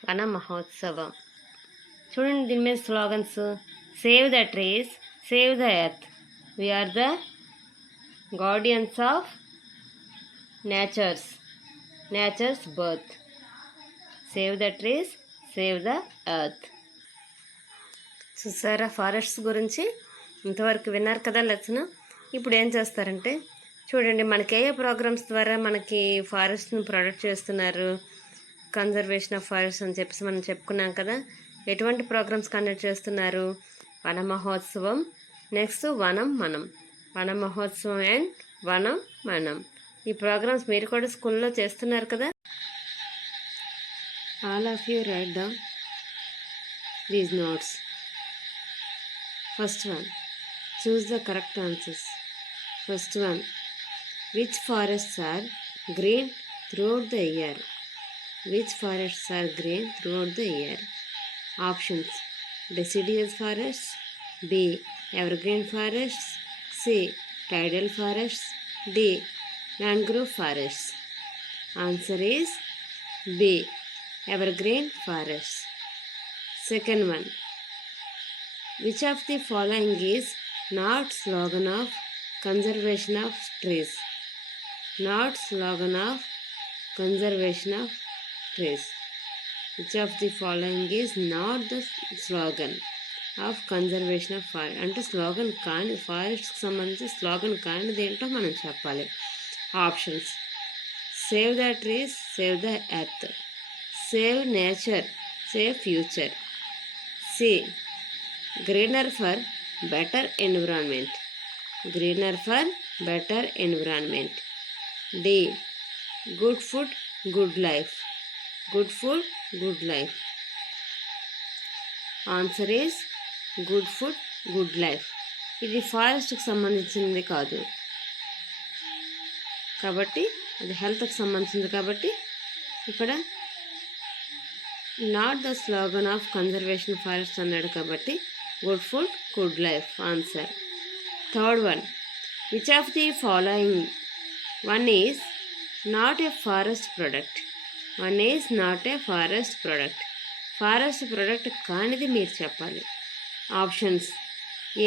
వన మహోత్సవం. చూడండి దీని మీద slogans: save the trees, save the earth, we are the guardians of nature's birth. Save the trees, save the earth. చూసారా ఫారెస్ట్స్ గురించి? ఇంతవరకు విన్నారు కదా లెసన్. ఇప్పుడు ఏం చేస్తారంటే చూడండి, మనకి ఏ ప్రోగ్రామ్స్ ద్వారా మనకి ఫారెస్ట్ని ప్రొటెక్ట్ చేస్తున్నారు, కన్జర్వేషన్ ఆఫ్ ఫారెస్ట్ అని చెప్పేసి మనం చెప్పుకున్నాం కదా. ఎటువంటి ప్రోగ్రామ్స్ కండక్ట్ చేస్తున్నారు? వన మహోత్సవం, నెక్స్ట్ వన మహోత్సవం అండ్ వనం మనం. ఈ ప్రోగ్రామ్స్ మీరు కూడా స్కూల్లో చేస్తున్నారు కదా. All of you right down these notes. First one, choose the correct answers. First one, which forests are green throughout the year? Which forests are green throughout the year? Options: deciduous forests, B. evergreen forests, C. tidal forests, D. mangrove forests. Answer is B. evergreen forests. Second one, which of the following is not slogan of conservation of trees? Not slogan of conservation of trees. Which of the following is not the slogan of conservation of forest? అంటే slogan కాని, ఫారెస్ట్కి సంబంధించి slogan కానిది ఏంటో మనం చెప్పాలి. Options: save the trees, save the earth, save nature, save future, C. greener for better environment, D. good food, good life. Answer is good food, good life. ఇది ఫారెస్ట్కి సంబంధించింది కాదు కాబట్టి, అది హెల్త్కి సంబంధించింది కాబట్టి ఇక్కడ not the slogan of conservation forest అన్నాడు కాబట్టి good food, good life. Answer. Third one, which of the following one is not a forest product? Forest product కానిది మీరు చెప్పాలి. Options: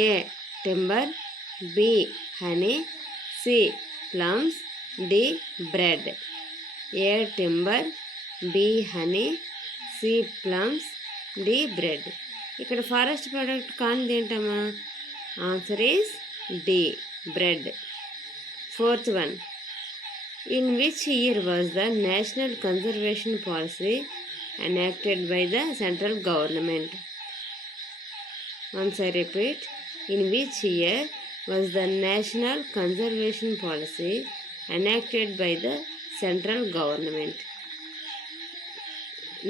A. Timber, B. Honey, C. Plums, D. Bread. A. Timber, B. Honey, C. Plums, D. Bread. ఇక్కడ forest product కానిది ఏంటమ్మా? Answer is D. Bread. Fourth one, in which year was the national conservation policy enacted by the central government? Once I repeat, in which year was the national conservation policy enacted by the central government.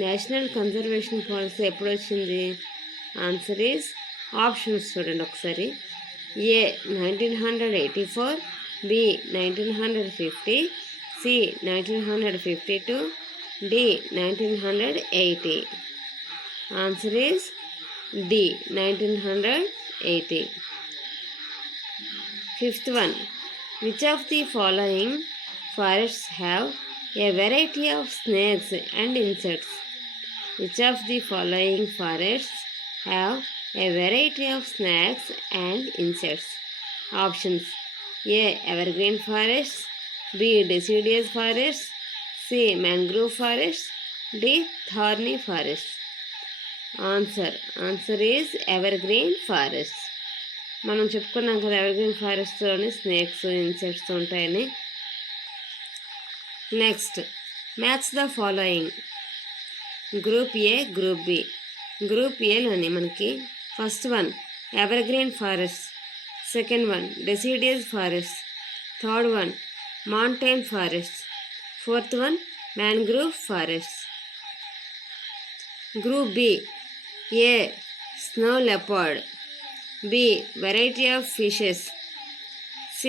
National conservation policy ఎప్పుడు వచ్చింది? Answer is options చూడండి ఒకసారి. A 1984, B 1950, C 1952, D 1980. Answer is D 1980. Fifth one, which of the following forests have a variety of snakes and insects? Which of the following forests have a variety of snakes and insects? Options: A. Evergreen forests, B. deciduous forests, C. mangrove forests, D. thorny forests. Answer is evergreen forests. మనం చెప్పుకున్నాం కదా evergreen ఫారెస్ట్లోని snakes insects ఉంటాయని. Next, match the following. Group A, group B. Group ఏలోని మనకి first one evergreen forest, second one deciduous forest, third one mountain forest, fourth one mangrove forest. Group B. A snow leopard, B. variety of fishes, C.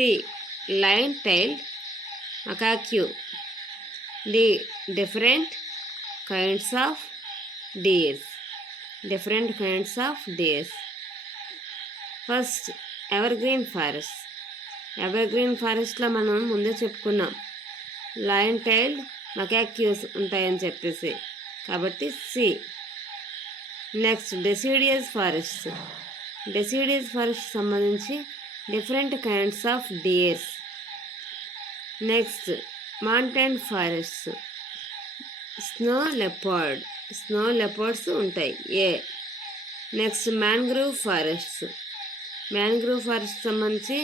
lion-tailed macaque, D. different kinds of deers. First evergreen forest. Evergreen ఫారెస్ట్లో మనం ముందే చెప్పుకున్నాం lion tailed మకాక్యూస్ ఉంటాయని చెప్పేసి, కాబట్టి C. Next deciduous forest. Deciduous forest సంబంధించి different kinds of deers. Next mountain forest, snow leopards ఉంటాయి A. Next mangrove forest సంబంధించి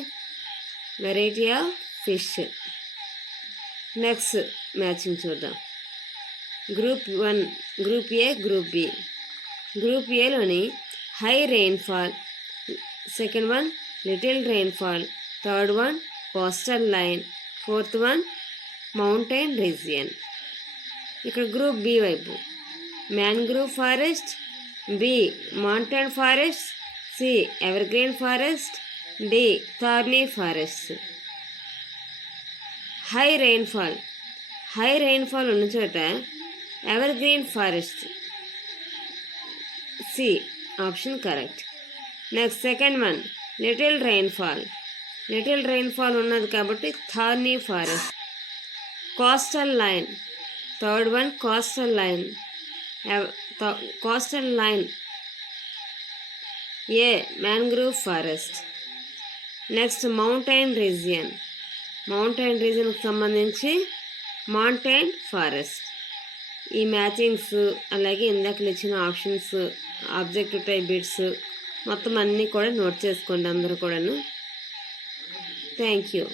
variety of fish. Next matching చూద్దాం. Group one, group A, group B. Group ఏలోని high rainfall, second one little rainfall, third one coastal line, fourth one mountain region. ఇక్కడ group B వైపు mangrove forest, B mountain forest, C evergreen forest, D thorny forest. High rainfall ఉన్న చోట evergreen forest, C option correct. Next second one little rainfall ఉన్నది కాబట్టి thorny forest. Coastal line, third one coastal line A mangrove forest. Next mountain రీజియన్కి సంబంధించి mountain forest. ఈ matchings అలాగే ఇందాక ఇచ్చిన ఆప్షన్స్, ఆబ్జెక్టివ్ టైప్ బిట్స్ మొత్తం అన్నీ కూడా నోట్ చేసుకోండి అందరూ కూడాను. Thank you.